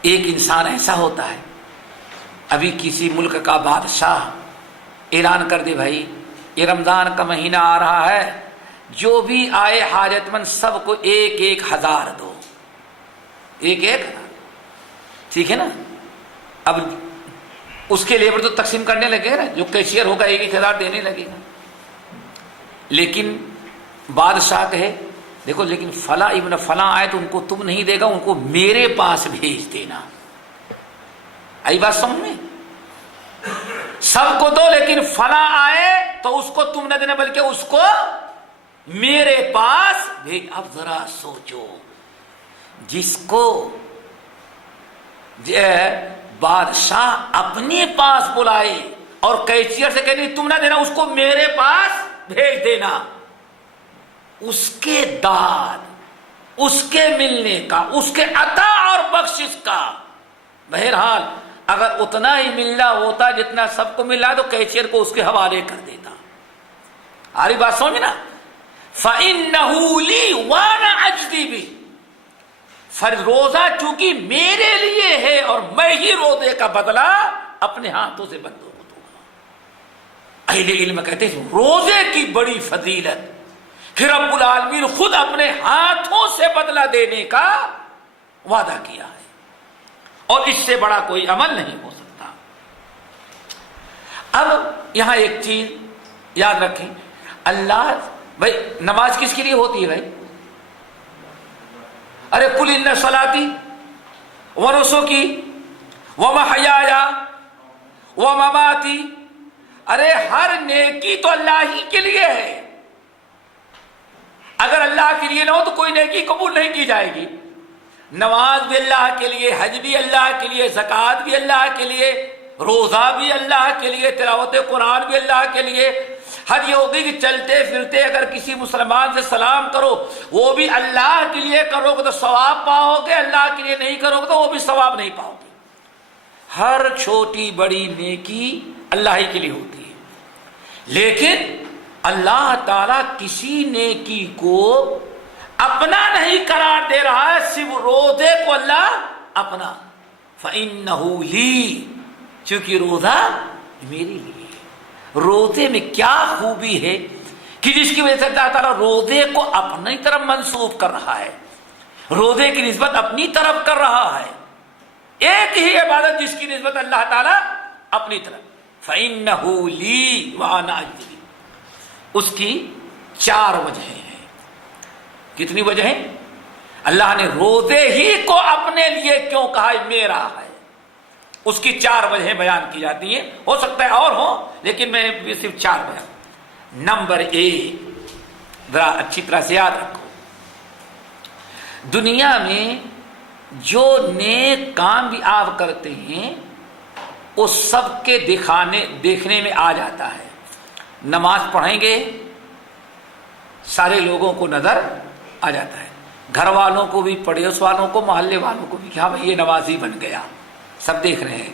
ایک انسان ایسا ہوتا ہے، ابھی کسی ملک کا بادشاہ اعلان کر دے بھائی یہ رمضان کا مہینہ آ رہا ہے، جو بھی آئے حاجت مند سب کو 1,000 دو، 1,000 ٹھیک ہے نا؟ اب اس کے لیبر تو تقسیم کرنے لگے نا، جو کیشیئر ہوگا 1,000 دینے لگے گا، لیکن بادشاہ کہے دیکھو لیکن فلاں ابن فلاں آئے تو ان کو تم نہیں دے گا، ان کو میرے پاس بھیج دینا۔ آئی بات سمجھ میں؟ سب کو دو لیکن فلاں آئے تو اس کو تم نہ دینا بلکہ اس کو میرے پاس بھیج۔ اب ذرا سوچو، جس کو بادشاہ اپنے پاس بلائے اور کیشیئر سے کہتے تم نہ دینا اس کو میرے پاس بھیج دینا، اس کے داد، اس کے ملنے کا، اس کے عطا اور بخشش کا، بہرحال اگر اتنا ہی ملنا ہوتا جتنا سب کو ملا تو کیشیئر کو اس کے حوالے کر دیتا۔ آری بات سمجھ نا؟ فَإِنَّهُ لِي وَأَنَا أَجْزِي بِهِ، روزہ چونکہ میرے لیے ہے اور میں ہی روزے کا بدلہ اپنے ہاتھوں سے بندوں کو دوں گا۔ اہل علم کہتے ہیں روزے کی بڑی فضیلت کہ رب العالمین خود اپنے ہاتھوں سے بدلہ دینے کا وعدہ کیا ہے، اور اس سے بڑا کوئی عمل نہیں ہو سکتا۔ اب یہاں ایک چیز یاد رکھیں، اللہ بھائی نماز کس کے لیے ہوتی ہے بھائی؟ ارے قل ان صلاتی ونسکی ومحیایا ومماتی، ارے ہر نیکی تو اللہ ہی کے لیے ہے، اگر اللہ کے لیے نہ ہو تو کوئی نیکی قبول نہیں کی جائے گی۔ نماز بھی اللہ کے لیے، حج بھی اللہ کے لیے، زکوٰۃ بھی اللہ کے لیے، روزہ بھی اللہ کے لیے، تلاوت قرآن بھی اللہ کے لیے۔ حج یہ ہوگی کہ چلتے پھرتے اگر کسی مسلمان سے سلام کرو وہ بھی اللہ کے لیے کرو گے تو ثواب پاؤ گے، اللہ کے لیے نہیں کرو گے تو وہ بھی ثواب نہیں پاؤ گے۔ ہر چھوٹی بڑی نیکی اللہ ہی کے لیے ہوتی ہے، لیکن اللہ تعالیٰ کسی نیکی کو اپنا نہیں قرار دے رہا ہے، صرف روزے کو اللہ اپنا۔ فَإِنَّهُ لِي، چونکہ روزہ میرے لیے۔ روزے میں کیا خوبی ہے کہ جس کی وجہ سے اللہ تعالیٰ روزے کو اپنی طرف منسوب کر رہا ہے، روزے کی نسبت اپنی طرف کر رہا ہے۔ ایک ہی عبادت جس کی نسبت اللہ تعالیٰ اپنی طرف، فَإِنَّهُ لِي وَأَنَا أَجْزِي بِهِ، اس کی 4 وجہیں ہیں۔ کتنی وجہ ہیں؟ اللہ نے روزے ہی کو اپنے لیے کیوں کہا ہے میرا ہے، اس کی 4 وجہیں بیان کی جاتی ہیں، ہو سکتا ہے اور ہو لیکن میں صرف 4 بیان۔ نمبر 1 ذرا اچھی طرح سے یاد رکھو، دنیا میں جو نیک کام بھی آپ کرتے ہیں وہ سب کے دیکھنے میں آ جاتا ہے۔ نماز پڑھیں گے سارے لوگوں کو نظر آ جاتا ہے، گھر والوں کو بھی، پڑوس والوں کو، محلے والوں کو بھی کہ ہاں بھائی یہ نمازی بن گیا، سب دیکھ رہے ہیں۔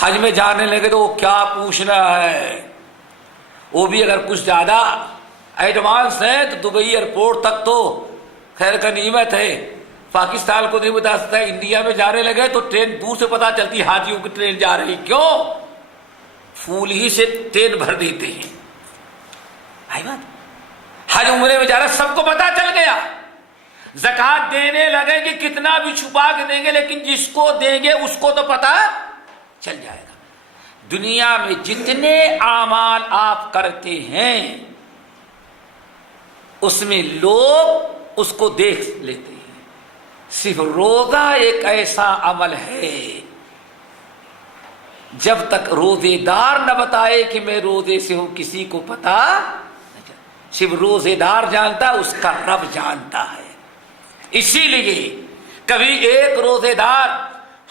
حج میں جانے لگے تو وہ کیا پوچھنا ہے، وہ بھی اگر کچھ زیادہ ایڈوانس ہے تو دبئی ایئرپورٹ تک تو خیر کا نعمت ہے، پاکستان کو نہیں بتا سکتا، انڈیا میں جانے لگے تو ٹرین دور سے پتا چلتی حاجیوں کی ٹرین جا رہی، کیوں؟ پھول ہی سے ٹرین بھر دیتے ہیں۔ حج عمرے میں جا رہا سب کو پتا چل گیا، زکوٰۃ دینے لگے کہ کتنا بھی چھپا کے دیں گے لیکن جس کو دیں گے اس کو تو پتا چل جائے گا۔ دنیا میں جتنے اعمال آپ کرتے ہیں اس میں لوگ اس کو دیکھ لیتے ہیں، صرف روزہ ایک ایسا عمل ہے جب تک روزے دار نہ بتائے کہ میں روزے سے ہوں کسی کو پتا نہیں چلتا، صرف روزے دار جانتا، اس کا رب جانتا ہے۔ اسی لیے کبھی ایک روزے دار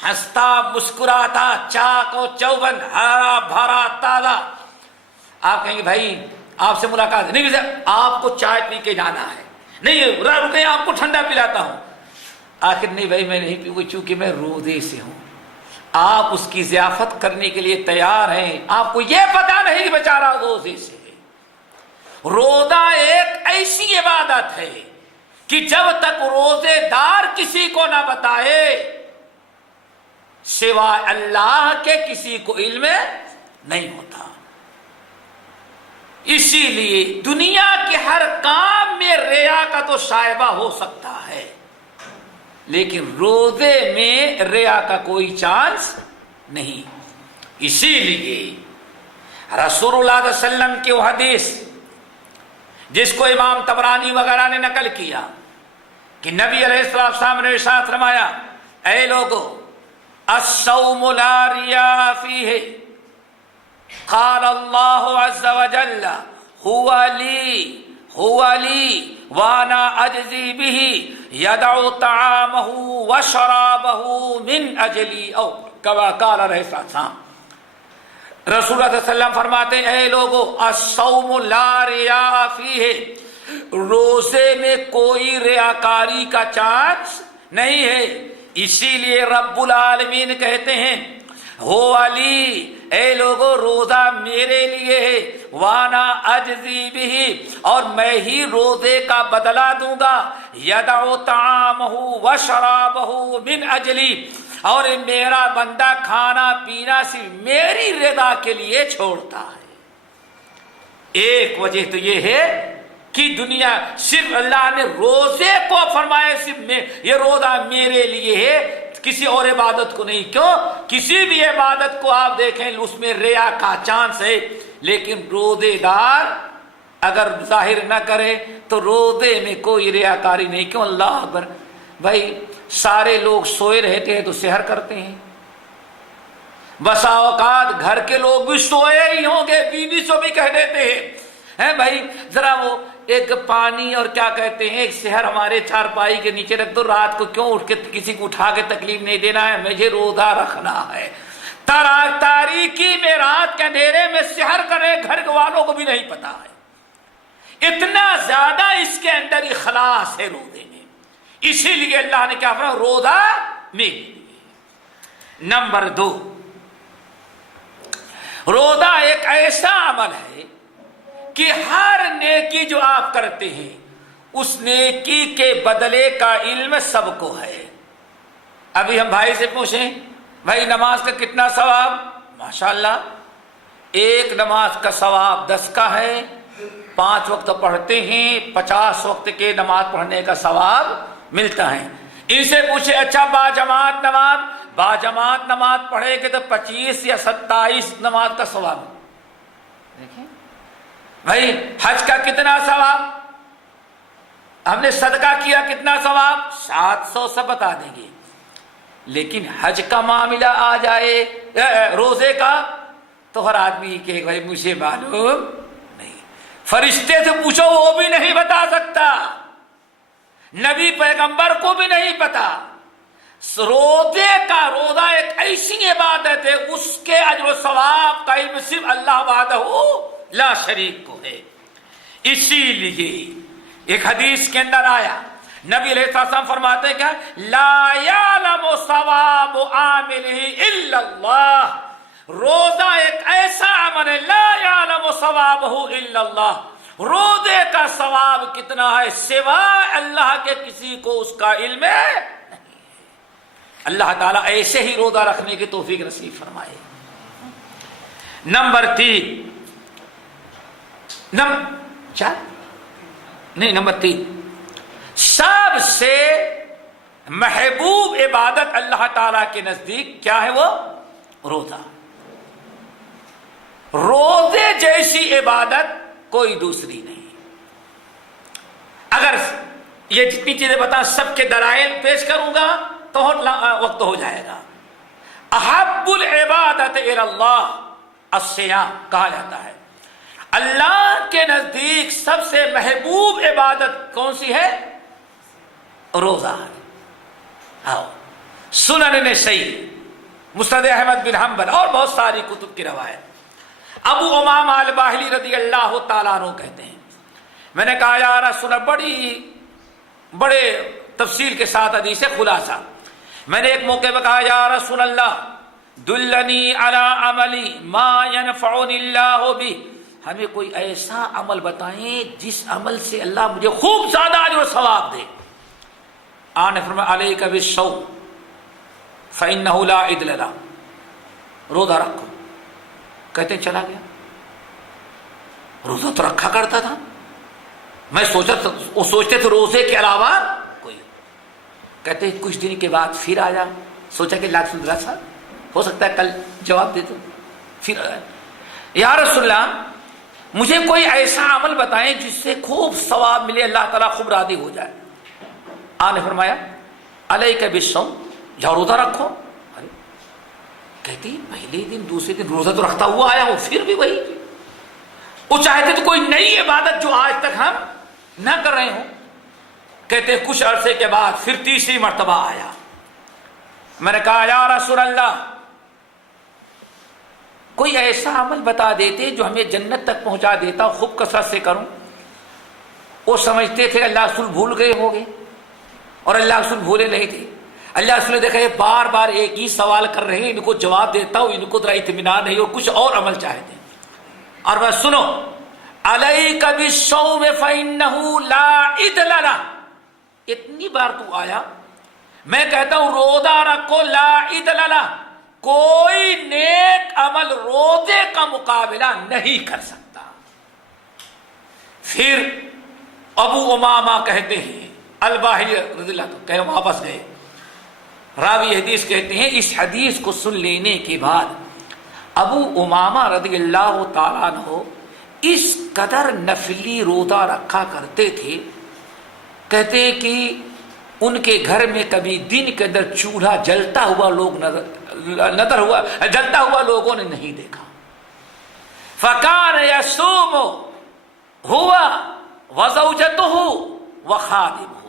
ہنستا مسکراتا چاق و چوبند ہرا بھرا تازہ، آپ کہیں گے بھائی آپ سے ملاقات ہے، نہیں آپ کو چائے پی کے جانا ہے، نہیں رکے آپ کو ٹھنڈا پلاتا ہوں، آخر نہیں بھائی میں نہیں پیوں گا چونکہ میں روزے سے ہوں. آپ اس کی ضیافت کرنے کے لیے تیار ہیں, آپ کو یہ پتا نہیں کہ بیچارہ روزے سے ہے. روزہ ایک ایسی عبادت ہے کہ جب تک روزے دار کسی کو نہ بتائے سوائے اللہ کے کسی کو علم نہیں ہوتا. اسی لیے دنیا کے ہر کام میں ریا کا تو شائبہ ہو سکتا ہے, لیکن روزے میں ریا کا کوئی چانس نہیں. اسی لیے رسول اللہ صلی اللہ علیہ وسلم کی وہ حدیث جس کو امام طبرانی وغیرہ نے نقل کیا کہ نبی علیہ السلام نے ارشاد فرمایا, اے لوگو الصوم لا ریاء فیہ, قال اللہ عز وجل هو لی وانا اجزی بہ یدع طعامہ وشرابہ من اجلی, او کما قال علیہ السلام. رسول اللہ صلی اللہ علیہ وسلم فرماتے ہیں اے لوگو الصوم لا ریاء فیہ, روزے میں کوئی ریاکاری کا چانس نہیں ہے. اسی لیے رب العالمین کہتے ہیں ہو علی, اے لوگو روزہ میرے لیے ہے, وانا اجزی بہ, اور میں ہی روزے کا بدلہ دوں گا, یدع طعامہ وشرابہ من اجلی, اور میرا بندہ کھانا پینا صرف میری رضا کے لیے چھوڑتا ہے. ایک وجہ تو یہ ہے کہ دنیا صرف اللہ نے روزے کو فرمایا صرف یہ روزہ میرے لیے ہے, کسی اور عبادت کو نہیں. کیوں؟ کسی بھی عبادت کو آپ دیکھیں اس میں ریا کا چانس ہے, لیکن روزے دار اگر ظاہر نہ کرے تو روزے میں کوئی ریاکاری نہیں. کیوں؟ اللہ اکبر. بھائی سارے لوگ سوئے رہتے ہیں تو سحر کرتے ہیں, بسا اوقات گھر کے لوگ بھی سوئے ہی ہوں گے, بیوی سے بھی کہہ دیتے ہیں بھائی ذرا وہ ایک پانی اور کیا کہتے ہیں ایک سحر ہمارے چارپائی کے نیچے رکھ دو, رات کو کیوں اٹھ کے کسی کو اٹھا کے تکلیف نہیں دینا ہے, مجھے روزہ رکھنا ہے. تاریکی میں رات کے اندھیرے میں سحر کرے, گھر والوں کو بھی نہیں پتا ہے. اتنا زیادہ اس کے اندر اخلاص ہے روزے میں. اسی لیے اللہ نے کیا فرمایا, روزہ میں. نمبر 2, روزہ ایک ایسا عمل ہے کہ ہر نیکی جو آپ کرتے ہیں اس نیکی کے بدلے کا علم سب کو ہے. ابھی ہم بھائی سے پوچھیں بھائی نماز کا کتنا ثواب, ماشاءاللہ ایک نماز کا ثواب 10 کا ہے, 5 وقت پڑھتے ہیں 50 وقت کے نماز پڑھنے کا ثواب ملتا ہے. ان سے پوچھے اچھا باجماعت نماز پڑھے گے تو 25 یا 27 نماز کا ثواب. دیکھیں بھائی حج کا کتنا ثواب, ہم نے صدقہ کیا کتنا ثواب, 700 سے بتا دیں گے. لیکن حج کا معاملہ آ جائے روزے کا تو ہر آدمی کہ بھائی مجھے معلوم نہیں. فرشتے سے پوچھو وہ بھی نہیں بتا سکتا, نبی پیغمبر کو بھی نہیں پتا. روزہ ایک ایسی عبادت ہے اس کے اجر و ثواب کا علم صرف اللہ وحدہ لا شریک کو ہے. اسی لیے ایک حدیث کے اندر آیا نبی علیہ السلام فرماتے ہیں کیا, لا یعلم ثواب عاملہ الا اللہ. روزہ ایک ایسا عمل ہے لا یعلم ثوابہ الا اللہ, روزے کا ثواب کتنا ہے سوائے اللہ کے کسی کو اس کا علم ہے نہیں. اللہ تعالیٰ ایسے ہی روزہ رکھنے کی توفیق نصیب فرمائے. نمبر 3 سب سے محبوب عبادت اللہ تعالیٰ کے نزدیک کیا ہے, وہ روزہ. روزے جیسی عبادت کوئی دوسری نہیں. اگر یہ جتنی چیزیں بتا سب کے دلائل پیش کروں گا تو وقت ہو جائے گا. احب العبادت الی اللہ الصیام کہا جاتا ہے. اللہ کے نزدیک سب سے محبوب عبادت کون سی ہے, روزہ ہے. سنن نسائی, مسند احمد بن حنبل اور بہت ساری کتب کی روایت. ابو امامہ الباہلی رضی اللہ تعالیٰ عنہ کہتے ہیں میں نے کہا یا رسول اللہ بڑے تفصیل کے ساتھ حدیث خلاصہ. میں نے ایک موقع پہ کہا یا رسول اللہ دلنی علی عملی ما ینفعنی اللہ بہ، ہمیں کوئی ایسا عمل بتائیں جس عمل سے اللہ مجھے خوب زیادہ اجر و ثواب دے. آپ نے فرمایا علیک بالصوم فإنہ لا عدل لہ، روزہ رکھو. کہتے ہیں چلا گیا. روزہ تو رکھا کرتا تھا، میں سوچتے تھے روزے کے علاوہ کوئی. کہتے ہیں کچھ دن کے بعد پھر آیا، سوچا کہ اللہ سن رہا ہو سکتا ہے کل جواب دے دو. پھر آیا یا رسول اللہ مجھے کوئی ایسا عمل بتائیں جس سے خوب ثواب ملے، اللہ تعالیٰ خوب راضی ہو جائے. آپ نے فرمایا علیک بالصوم، جاؤ روزہ رکھو. کہتی پہلے دن دوسرے دن روزہ تو رکھتا ہوا آیا ہوں، پھر بھی وہی. وہ چاہتے تو کوئی نئی عبادت جو آج تک ہم نہ کر رہے ہوں. کہتے کچھ عرصے کے بعد پھر تیسری مرتبہ آیا. میں نے کہا یا رسول اللہ کوئی ایسا عمل بتا دیتے جو ہمیں جنت تک پہنچا دیتا، خوب کثرت سے کروں. وہ سمجھتے تھے اللہ رسول بھول گئے ہو گے، اور اللہ رسول بھولے نہیں تھے. اللہ رسول نے دیکھا یہ بار بار ایک ہی سوال کر رہے ہیں، ان کو جواب دیتا ہوں، ان کو ذرا اطمینان نہیں اور کچھ اور عمل چاہتے ہیں. اور میں سنو علیک بالصوم فإنہ لا عدل لہ، اتنی بار تو آیا، میں کہتا ہوں روزہ رکھو، لا عدل لہ، کوئی نیک عمل روزے کا مقابلہ نہیں کر سکتا. پھر ابو امامہ کہتے ہیں الباہلی رضی اللہ عنہ، کہ واپس گئے. راوی حدیث کہتے ہیں اس حدیث کو سن لینے کے بعد ابو امامہ رضی اللہ تعالیٰ عنہ اس قدر نفلی روزہ رکھا کرتے تھے. کہتے ہیں کہ ان کے گھر میں کبھی دن کے اندر چولہا جلتا ہوا لوگوں نے نہیں دیکھا. فکان یصوم ہوا وزوجتہ وخادمہ،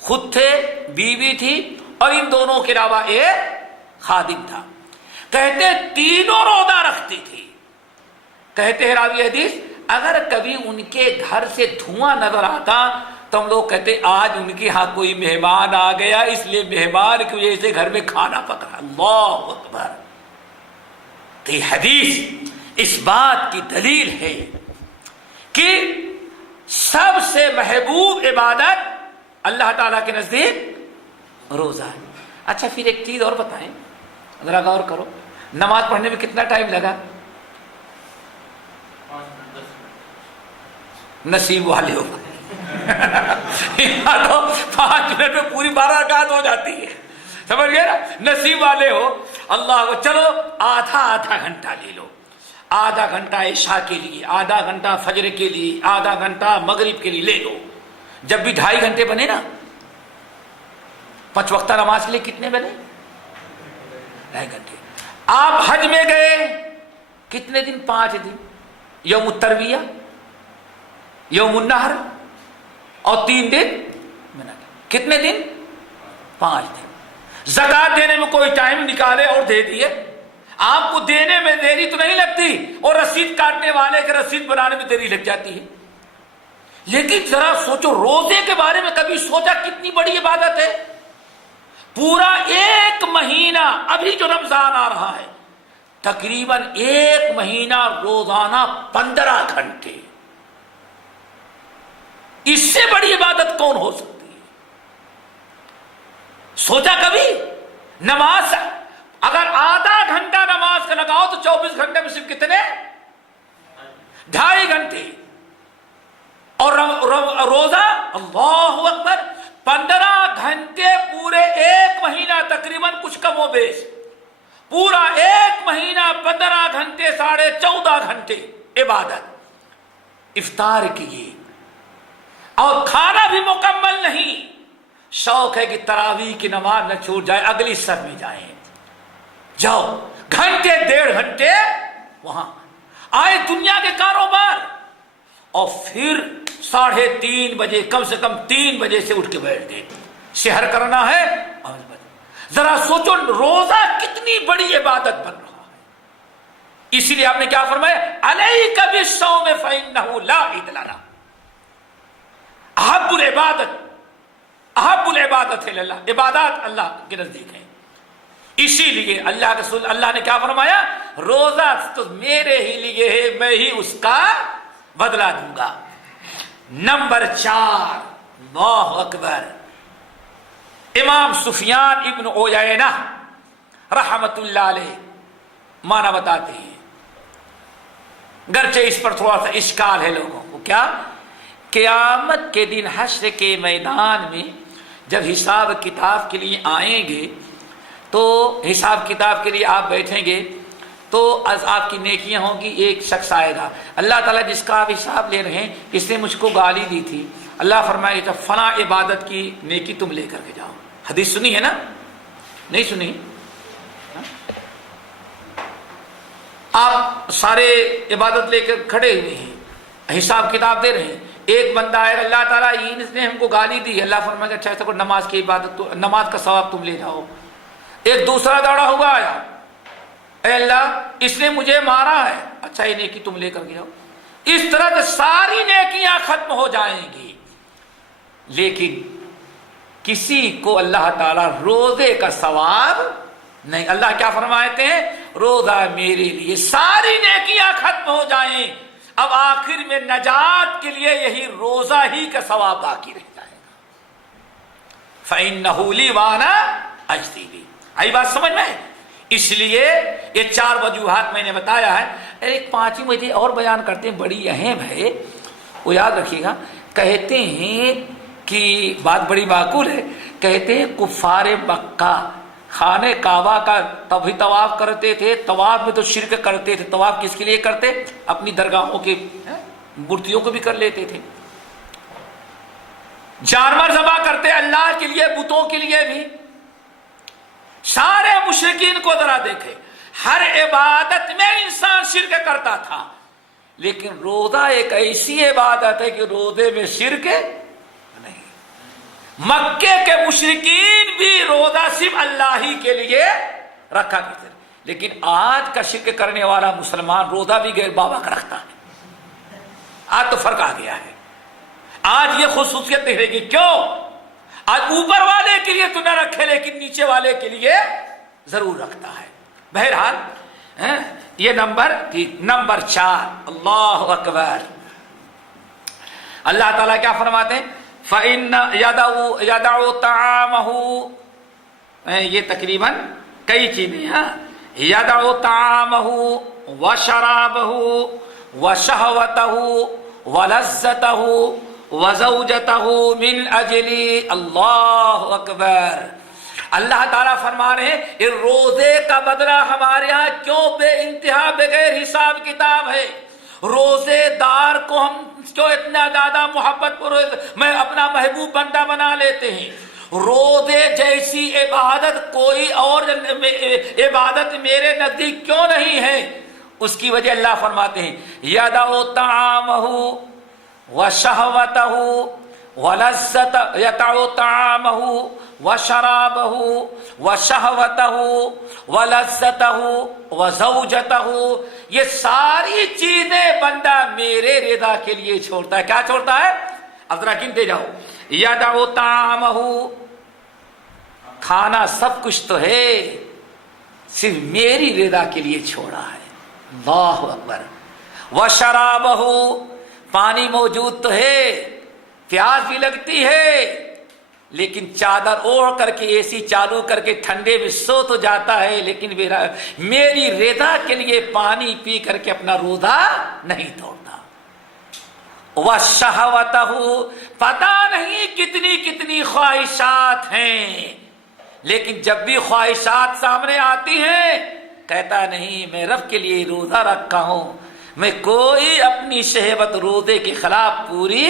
خود تھے، بیوی تھی، اور ان دونوں کے علاوہ ایک خادم تھا. کہتے تینوں روزہ رکھتی تھی. کہتے ہیں راوی حدیث اگر کبھی ان کے گھر سے دھواں نظر آتا تو ہم لوگ کہتے آج ان کے ہاں کوئی مہمان آ گیا، اس لیے مہمان کی وجہ سے گھر میں کھانا پک رہا. اللہ اکبر. تو یہ حدیث اس بات کی دلیل ہے کہ سب سے محبوب عبادت اللہ تعالیٰ کے نزدیک روزہ ہے. اچھا پھر ایک چیز اور بتائیں، ذرا غور کرو، نماز پڑھنے میں کتنا ٹائم لگا؟ نصیب والے ہو تو 5 منٹ میں پوری 12 رکعت ہو جاتی ہے، سمجھ گئے نا. نصیب والے ہو اللہ کو چلو آدھا گھنٹہ لے لو، آدھا گھنٹہ عشاء کے لیے، آدھا گھنٹہ فجر کے لیے، آدھا گھنٹہ مغرب کے لیے لے لو. جب بھی 2.5 گھنٹے بنے نا 5 وقتہ نماز کے لیے کتنے بنے؟ 2.5 گھنٹے. آپ حج میں گئے کتنے دن؟ 5 دن. یوم الترویہ، یوم النحر اور 3 دن منا. کتنے دن؟ 5 دن. زکات دینے میں کوئی ٹائم نکالے اور دے دیے، آپ کو دینے میں دیری تو نہیں لگتی اور رسید کاٹنے والے کے رسید بنانے میں دیری لگ جاتی ہے. لیکن ذرا سوچو روزے کے بارے میں کبھی سوچا کتنی بڑی عبادت ہے؟ پورا 1 مہینہ، ابھی جو رمضان آ رہا ہے تقریباً 1 مہینہ روزانہ 15 گھنٹے. اس سے بڑی عبادت کون ہو سکتی ہے؟ سوچا کبھی؟ نماز اگر آدھا گھنٹہ نماز کا لگاؤ تو 24 گھنٹے میں صرف کتنے؟ 2.5 گھنٹے. اور روزہ اللہ اکبر 15 گھنٹے پورے 1 مہینہ، تقریباً کچھ کم و بیش پورا 1 مہینہ 15 گھنٹے 14.5 گھنٹے عبادت. افطار کیے اور کھانا بھی مکمل نہیں. شوق ہے کہ تراویح کی نماز نہ چھوٹ جائے، اگلی صف میں جائیں. جاؤ گھنٹے 1.5 گھنٹے وہاں آئے دنیا کے کاروبار، اور پھر 3:30 بجے، کم سے کم 3 بجے سے اٹھ کے بیٹھ گئے. سحر کرنا ہے. ذرا سوچو روزہ کتنی بڑی عبادت بن رہا ہے. اسی لیے آپ نے کیا فرمایا؟ علیک بالصوم فإنہ لا عدل لہ. احب العبادت احب العبادت اللہ، عبادات اللہ کے نزدیک ہیں۔ اسی لیے اللہ کے رسول اللہ نے کیا فرمایا؟ روزہ تو میرے ہی لیے ہے، میں ہی اس کا بدلہ دوں گا۔ نمبر 4، اللہ اکبر، امام سفیان ابن عیینہ رحمت اللہ علیہ مانا بتاتے ہیں، گرچہ اس پر تھوڑا سا اشکال ہے لوگوں کو۔ کیا؟ قیامت کے دن حشر کے میدان میں جب حساب کتاب کے لیے آئیں گے تو حساب کتاب کے لیے آپ بیٹھیں گے تو از آپ کی نیکیاں ہوں گی، ایک شخص آئے گا، اللہ تعالیٰ جس کا آپ حساب لے رہے ہیں اس نے مجھ کو گالی دی تھی، اللہ فرمائے گا فلاں عبادت کی نیکی تم لے کر کے جاؤ۔ حدیث سنی ہے نا؟ نہیں سنی؟ آپ سارے عبادت لے کر کھڑے ہوئے ہیں، حساب کتاب دے رہے ہیں، ایک بندہ آئے، اللہ تعالیٰ اس نے ہم کو گالی دی، اللہ فرمائے گا اچھا ایسا کرو نماز کی عبادت، نماز کا ثواب تم لے جاؤ۔ ایک دوسرا دوڑا ہوا آیا، اے اللہ اس نے مجھے مارا ہے، اچھا یہ نیکی تم لے کر کے جاؤ۔ اس طرح سے ساری نیکیاں ختم ہو جائیں گی، لیکن کسی کو اللہ تعالیٰ روزے کا ثواب نہیں۔ اللہ کیا فرماتے ہیں؟ روزہ میرے لیے، ساری نیکیاں ختم ہو جائیں، اب آخر میں نجات کے لیے یہی روزہ ہی کا ثواب باقی رہ جائے گا۔ فَإِنَّهُ لِي وَأَنَا أَجْزِي بِهِ۔ آئی بات سمجھ میں؟ اس لیے یہ 4 وجوہات میں نے بتایا ہے، ایک 5ویں وجہ اور بیان کرتے ہیں، بڑی اہم ہے، وہ یاد رکھیے گا۔ کہتے ہیں کہ بات بڑی معقول ہے، کہتے ہیں کفار مکہ خانہ کعبہ کا تبھی طواف کرتے تھے، طواف میں تو شرک کرتے تھے، طواف کس کے لیے کرتے؟ اپنی درگاہوں کی مورتیوں کو بھی کر لیتے تھے، جانور ذبح کرتے اللہ کے لیے، بتوں کے لیے بھی۔ سارے مشرکین کو ذرا دیکھے، ہر عبادت میں انسان شرک کرتا تھا، لیکن روزہ ایک ایسی عبادت ہے کہ روزے میں شرک نہیں۔ مکے کے مشرکین بھی روزہ صرف اللہ ہی کے لیے رکھا کرتے تھے، لیکن آج کا شرک کرنے والا مسلمان روزہ بھی غیر بابا کا رکھتا ہے۔ آج تو فرق آ گیا ہے، آج یہ خصوصیت نہیں رہے گی۔ کیوں؟ آج اوپر والے کے لیے تو نہ رکھے لیکن نیچے والے کے لیے ضرور رکھتا ہے۔ بہرحال یہ نمبر 4، اللہ اکبر۔ اللہ تعالیٰ کیا فرماتے ہیں؟ فَإِنَّ يَدَعُ طَعَامَهُ، یہ تقریباً کئی چیزیں ہیں، يَدَعُ طَعَامَهُ وَشَرَابَهُ وَشَهْوَتَهُ وَلَذَّتَهُ وَزَوْجَتَهُ مِنْ أَجْلِ، اللہ اکبر۔ اللہ تعالیٰ فرما رہے ہیں یہ روزے کا بدلہ ہمارے یہاں کیوں بے انتہا بغیر حساب کتاب ہے۔ روزے دار کو ہم کیوں اتنا زیادہ محبت میں اپنا محبوب بندہ بنا لیتے ہیں۔ روزے جیسی عبادت کوئی اور عبادت میرے نزدیک کیوں نہیں ہے؟ اس کی وجہ اللہ فرماتے ہیں یَدَعُ طَعَامَهُ وَشَهْوَتَهُ وَلَذَّتَهُ، يَدَعُ طَعَامَهُ وَشَرَابَهُ وَشَهْوَتَهُ وَلَذَّتَهُ وَزَوْجَتَهُ، یہ ساری چیزیں بندہ میرے رضا کے لیے چھوڑتا ہے۔ کیا چھوڑتا ہے؟ اب ذرا گنتے جاؤ۔ یَدَعُ طَعَامَهُ، کھانا سب کچھ تو ہے، صرف میری رضا کے لیے چھوڑا ہے، اللہ اکبر۔ وَشَرَابَهُ، پانی موجود تو ہے، پیاس بھی لگتی ہے، لیکن چادر اوڑھ کر کے اے سی چالو کر کے ٹھنڈے میں سو تو جاتا ہے، لیکن میری رضا کے لیے پانی پی کر کے اپنا روزہ نہیں توڑتا۔ وَشَهْوَتَهُ، پتہ نہیں کتنی کتنی خواہشات ہیں، لیکن جب بھی خواہشات سامنے آتی ہیں کہتا نہیں میں رب کے لیے روزہ رکھا ہوں، میں کوئی اپنی شہوت روزے کے خلاف پوری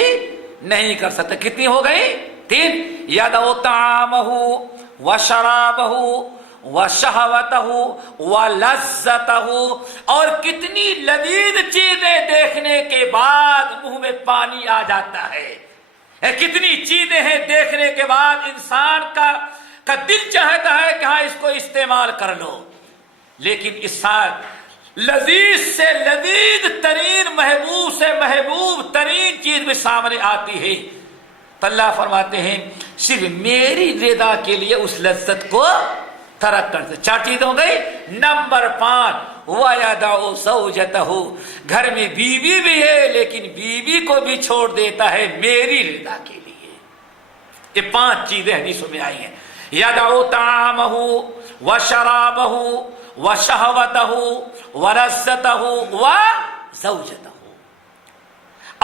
نہیں کر سکتا۔ کتنی ہو گئی؟ 3۔ یَدَعُ طَعَامَهُ وَشَرَابَهُ وَشَهْوَتَهُ وَلَذَّتَهُ، اور کتنی لذیذ چیزیں دیکھنے کے بعد منہ میں پانی آ جاتا ہے۔ کتنی چیزیں ہیں دیکھنے کے بعد انسان کا دل چاہتا ہے کہ ہاں اس کو استعمال کر لو، لیکن اس ساتھ لذیذ سے لذیذ ترین، محبوب سے محبوب ترین چیز بھی سامنے آتی ہے تو اللہ فرماتے ہیں صرف میری رضا کے لیے اس لذت کو ترک کرتے. 4 چیزیں ہو گئی. نمبر 5 وَيَدَعُ زَوْجَتَهُ، گھر میں بیوی بھی ہے لیکن بیوی کو بھی چھوڑ دیتا ہے میری رضا کے لیے. یہ 5 چیزیں حدیثوں میں آئی ہیں. يَدَعُ طَعَامَهُ وَشَرَابَهُ وَشَهْوَتَهُ وَلَذَّتَهُ وَزَوْجَتَهُ.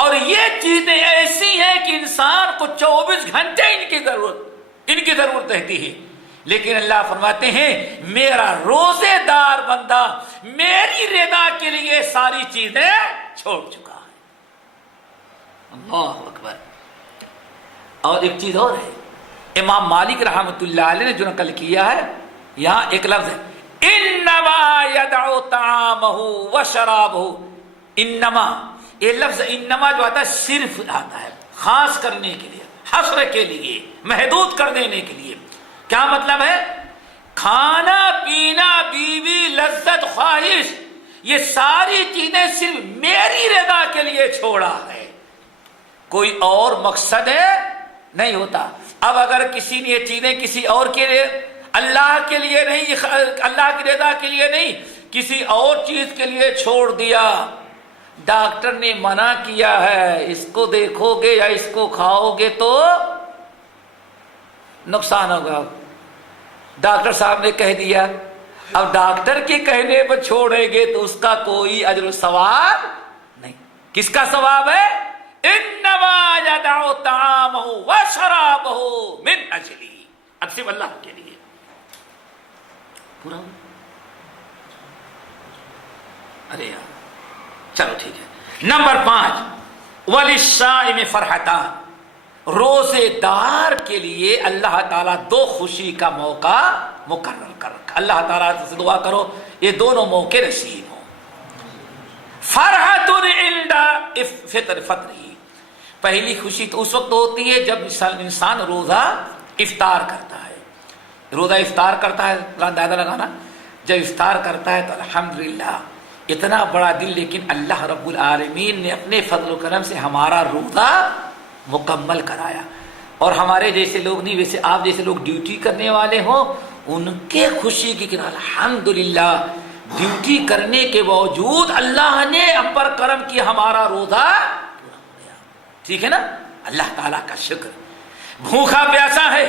اور یہ چیزیں ایسی ہیں کہ انسان کو 24 گھنٹے ان کی ضرورت رہتی ہے، لیکن اللہ فرماتے ہیں میرا روزے دار بندہ میری رضا کے لیے ساری چیزیں چھوڑ چکا ہے. اللہ اکبر. اور ایک چیز اور ہے، امام مالک رحمۃ اللہ علیہ نے جو نقل کیا ہے، یہاں ایک لفظ ہے انما يدعو طعامه وشرابه. انما، یہ لفظ انما جو آتا ہے صرف آتا ہے خاص کرنے کے لیے، حصر کے لیے، محدود کر دینے کے لیے. کیا مطلب ہے؟ کھانا پینا، بیوی، لذت، خواہش، یہ ساری چیزیں صرف میری رضا کے لیے چھوڑا ہے، کوئی اور مقصد ہے نہیں ہوتا. اب اگر کسی نے یہ چیزیں کسی اور کے لیے، اللہ کے لیے نہیں، اللہ کی رضا کے لیے نہیں، کسی اور چیز کے لیے چھوڑ دیا، ڈاکٹر نے منع کیا ہے اس کو دیکھو گے یا اس کو کھاؤ گے تو نقصان ہوگا، ڈاکٹر صاحب نے کہہ دیا، اب ڈاکٹر کے کہنے پر چھوڑیں گے تو اس کا کوئی اجر و ثواب نہیں. کس کا ثواب ہے؟ انما يدعو طعامه وشرابه من اجلی، اب صرف اللہ کے لیے پورا. ارے یار چلو ٹھیک ہے. نمبر 5 وللصائم فرحتان، روزے دار کے لیے اللہ تعالیٰ 2 خوشی کا موقع مقرر کر رکھا. اللہ تعالیٰ سے دعا کرو یہ دونوں موقع نصیب ہوں. فرحت عند فطر فطری، پہلی خوشی تو اس وقت ہوتی ہے جب انسان روزہ افطار کرتا ہے. روزہ افطار کرتا ہے، اندازہ لگانا، جب افطار کرتا ہے تو الحمدللہ اتنا بڑا دل، لیکن اللہ رب العالمین نے اپنے فضل و کرم سے ہمارا روزہ مکمل کرایا. اور ہمارے جیسے لوگ نہیں، ویسے آپ جیسے لوگ ڈیوٹی کرنے والے ہوں، ان کے خوشی کی کہ الحمدللہ ڈیوٹی کرنے کے باوجود اللہ نے ہم پر کرم کیا، ہمارا روزہ پورا ہو گیا. ٹھیک ہے نا، اللہ تعالیٰ کا شکر. بھوکا پیاسا ہے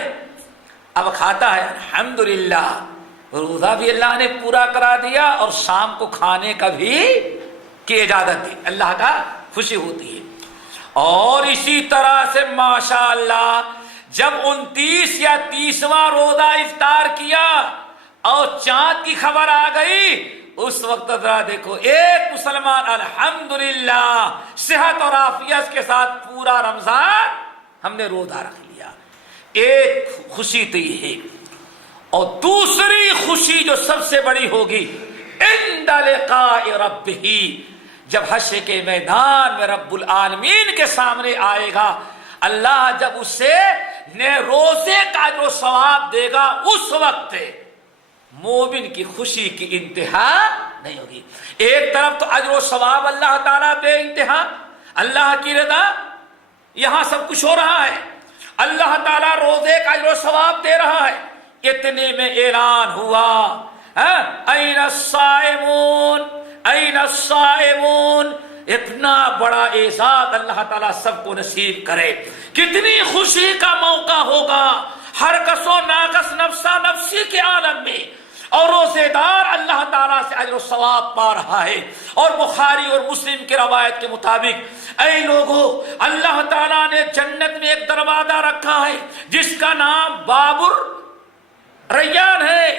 اب کھاتا ہے، الحمدللہ روزہ بھی اللہ نے پورا کرا دیا اور شام کو کھانے کا بھی کی اجازت دی، اللہ کا خوشی ہوتی ہے. اور اسی طرح سے ماشاءاللہ جب 29 یا 30واں روزہ افطار کیا اور چاند کی خبر آ گئی، اس وقت ذرا دیکھو ایک مسلمان الحمدللہ صحت اور عافیت کے ساتھ پورا رمضان ہم نے روزہ رکھ لیا. ایک خوشی تو یہ ہے. اور دوسری خوشی جو سب سے بڑی ہوگی عند لقاء ربہ، جب حشر کے میدان میں رب العالمین کے سامنے آئے گا، اللہ جب اسے روزے کا جو ثواب دے گا، اس وقت مومن کی خوشی کی انتہا نہیں ہوگی. ایک طرف تو اجر و ثواب اللہ تعالیٰ بے انتہا، اللہ کی رضا، یہاں سب کچھ ہو رہا ہے، اللہ تعالیٰ روزے کا اجر و ثواب دے رہا ہے. اتنے میں اعلان ہوا این الصائمون این الصائمون. اتنا بڑا اعزاز اللہ تعالیٰ سب کو نصیب کرے. کتنی خوشی کا موقع ہوگا ہر کس و ناقص نفسا نفسی کے عالم میں، اور روزے دار اللہ تعالیٰ سے اجر و ثواب پا رہا ہے. اور بخاری اور مسلم کی روایت کے مطابق اے لوگوں، اللہ تعالیٰ نے جنت میں ایک دروازہ رکھا ہے جس کا نام باب ریان ہے،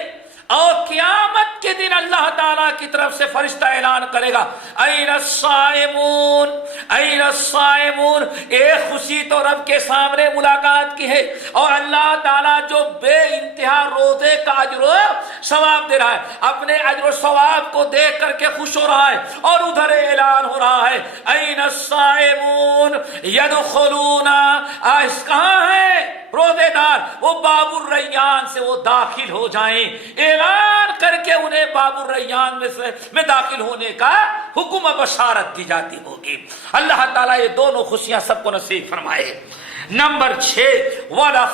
اور قیامت کے دن اللہ تعالیٰ کی طرف سے فرشتہ اعلان کرے گا این الصائمون این الصائمون. ایک خوشی تو رب کے سامنے ملاقات کی ہے، اور اللہ تعالیٰ جو بے انتہا روزے کا اجر و ثواب دے رہا ہے، اپنے اجر و ثواب کو دیکھ کر کے خوش ہو رہا ہے. اور ادھر اعلان ہو رہا ہے این الصائمون یدخلون، کہاں ہے روزے دار؟ وہ باب الریان سے وہ داخل ہو جائیں. اعلان کر کے انہیں باب الریان میں داخل ہونے کا حکم بشارت دی جاتی ہوگی. اللہ تعالیٰ یہ دونوں خوشیاں سب کو نصیب فرمائے. نمبر 6 وَلَا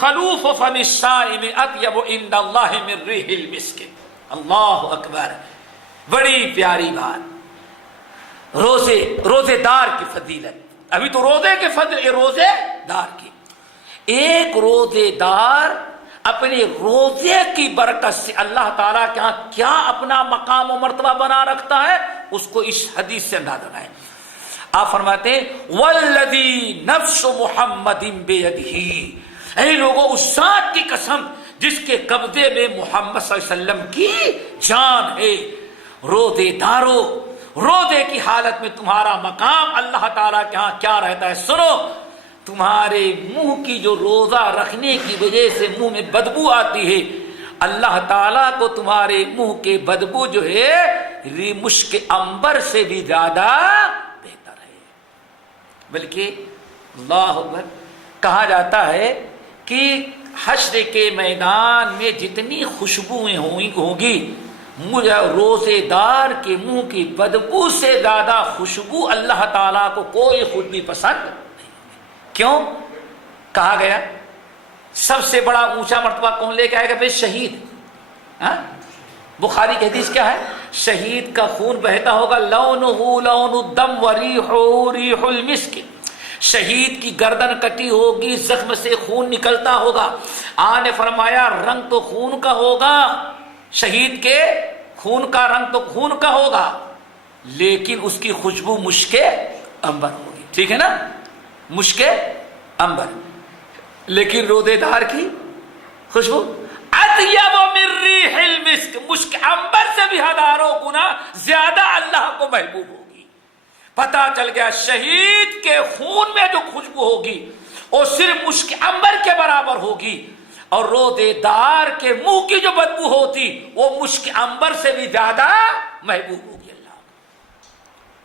خَلُوفُ فَمِ الصَّائِمِ أَطْيَبُ عِندَ اللَّهِ مِن رِّيحِ الْمِسْكِ. اللہ اکبر، بڑی پیاری بات. روزے دار کی فضیلت. ابھی تو روزے کے فضل، روزے دار کی. ایک روزے دار اپنے روزے کی برکت سے اللہ تعالیٰ کے ہاں کیا اپنا مقام و مرتبہ بنا رکھتا ہے، اس کو اس حدیث سے اندازہ ہے. آپ فرماتے ہیں والذی نفس محمد بیدہ، اے لوگوں اس ذات کی قسم جس کے قبضے میں محمد صلی اللہ علیہ وسلم کی جان ہے. روزے دارو، روزے کی حالت میں تمہارا مقام اللہ تعالیٰ کے ہاں کیا رہتا ہے. سنو، تمہارے منہ کی جو روزہ رکھنے کی وجہ سے منہ میں بدبو آتی ہے، اللہ تعالیٰ کو تمہارے منہ کے بدبو جو ہے مشک عنبر سے بھی زیادہ بہتر ہے. بلکہ اللہ اکبر، کہا جاتا ہے کہ حشر کے میدان میں جتنی خوشبوئیں ہوگی، مجھے روزے دار کے منہ کی بدبو سے زیادہ خوشبو اللہ تعالیٰ کو کوئی خود بھی پسند نہیں. کیوں کہا گیا؟ سب سے بڑا اونچا مرتبہ کون لے کے آئے گا؟ بھائی شہید. بخاری کی حدیث کیا ہے؟ شہید کا خون بہتا ہوگا لونہ لون الدم وریحہ ریح المسک. شہید کی گردن کٹی ہوگی، زخم سے خون نکلتا ہوگا. آپ نے فرمایا رنگ تو خون کا ہوگا، شہید کے خون کا رنگ تو خون کا ہوگا، لیکن اس کی خوشبو مشک عنبر ہوگی. ٹھیک ہے نا، مشک عنبر. لیکن روزے دار کی خوشبو اطیب من ریح المسک، مشک عنبر سے بھی ہزاروں گنا زیادہ اللہ کو محبوب ہوگی. پتہ چل گیا شہید کے خون میں جو خوشبو ہوگی وہ صرف مشک عنبر کے برابر ہوگی، اور روزے دار کے منہ کی جو بدبو ہوتی وہ مشک عنبر سے بھی زیادہ محبوب ہوگی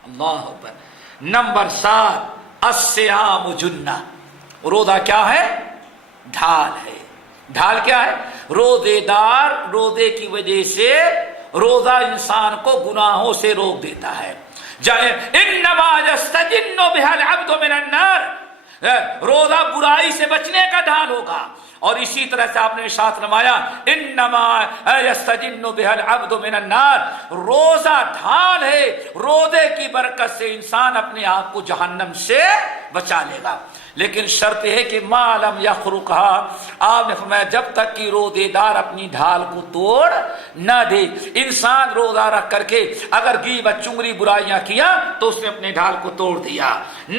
اللہ اکبر. نمبر 7 الصیام جنہ. روزہ کیا ہے؟ ڈھال ہے. ڈھال کیا ہے؟ روزے دار روزے کی وجہ سے روزہ انسان کو گناہوں سے روک دیتا ہے. انما یستجن بها العبد من النار، روزہ برائی سے بچنے کا ڈھال ہوگا. اور اسی طرح سے آپ نے ارشاد فرمایا انما یستجن بها العبد من النار، روزہ ڈھال ہے، روزے کی برکت سے انسان اپنے آپ کو جہنم سے بچا لے گا. لیکن شرط ہے کہ ما لم یخرقها، آپ نے فرمایا جب تک کہ روزے دار اپنی ڈھال کو توڑ نہ دے. انسان روزہ رکھ کر کے اگر غیبت چغلی برائیاں کیا تو اس نے اپنے ڈھال کو توڑ دیا.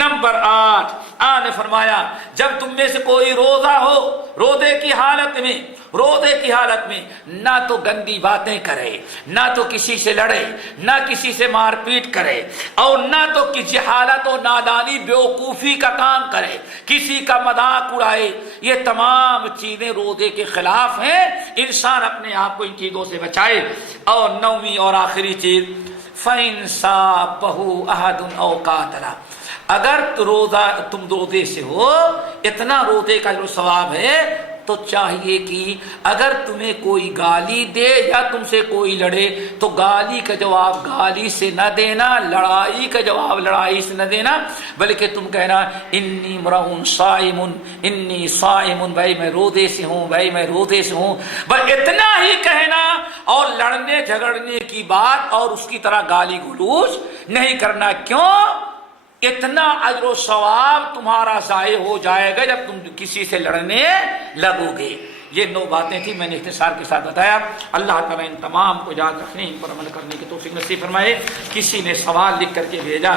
نمبر 8 آپ نے فرمایا جب تم میں سے کوئی روزہ ہو، روزے کی حالت میں نہ تو گندی باتیں کرے، نہ تو کسی سے لڑے، نہ کسی سے مار پیٹ کرے، اور نہ تو کسی حالت و نادانی بیوقوفی کا کام کرے، کسی کا مذاق اڑائے. یہ تمام چیزیں روزے کے خلاف ہیں. انسان اپنے آپ کو ان چیزوں سے بچائے. اور 9ویں اور آخری چیز فَإِنْ صَابَهُ أَحَدٌ أَوْ قَاتَلَ، اگر تم روزے سے ہو، اتنا روزے کا جو ثواب ہے، تو چاہیے کہ اگر تمہیں کوئی گالی دے یا تم سے کوئی لڑے تو گالی کا جواب گالی سے نہ دینا، لڑائی کا جواب لڑائی سے نہ دینا، بلکہ تم کہنا انی امرؤ صائم، انی صائم، بھائی میں روزے سے ہوں، بھائی میں روزے سے ہوں. بس اتنا ہی کہنا، اور لڑنے جھگڑنے کی بات اور اس کی طرح گالی گلوچ نہیں کرنا. کیوں؟ اتنا اجر و ثواب تمہارا ضائع ہو جائے گا جب تم کسی سے لڑنے لگو گے. یہ 9 باتیں تھیں، میں نے اختصار کے ساتھ بتایا. اللہ تعالیٰ ان تمام کو یاد رکھنے، ان پر عمل کرنے کی توفیق نصیب فرمائے. کسی نے سوال لکھ کر کے بھیجا ہے.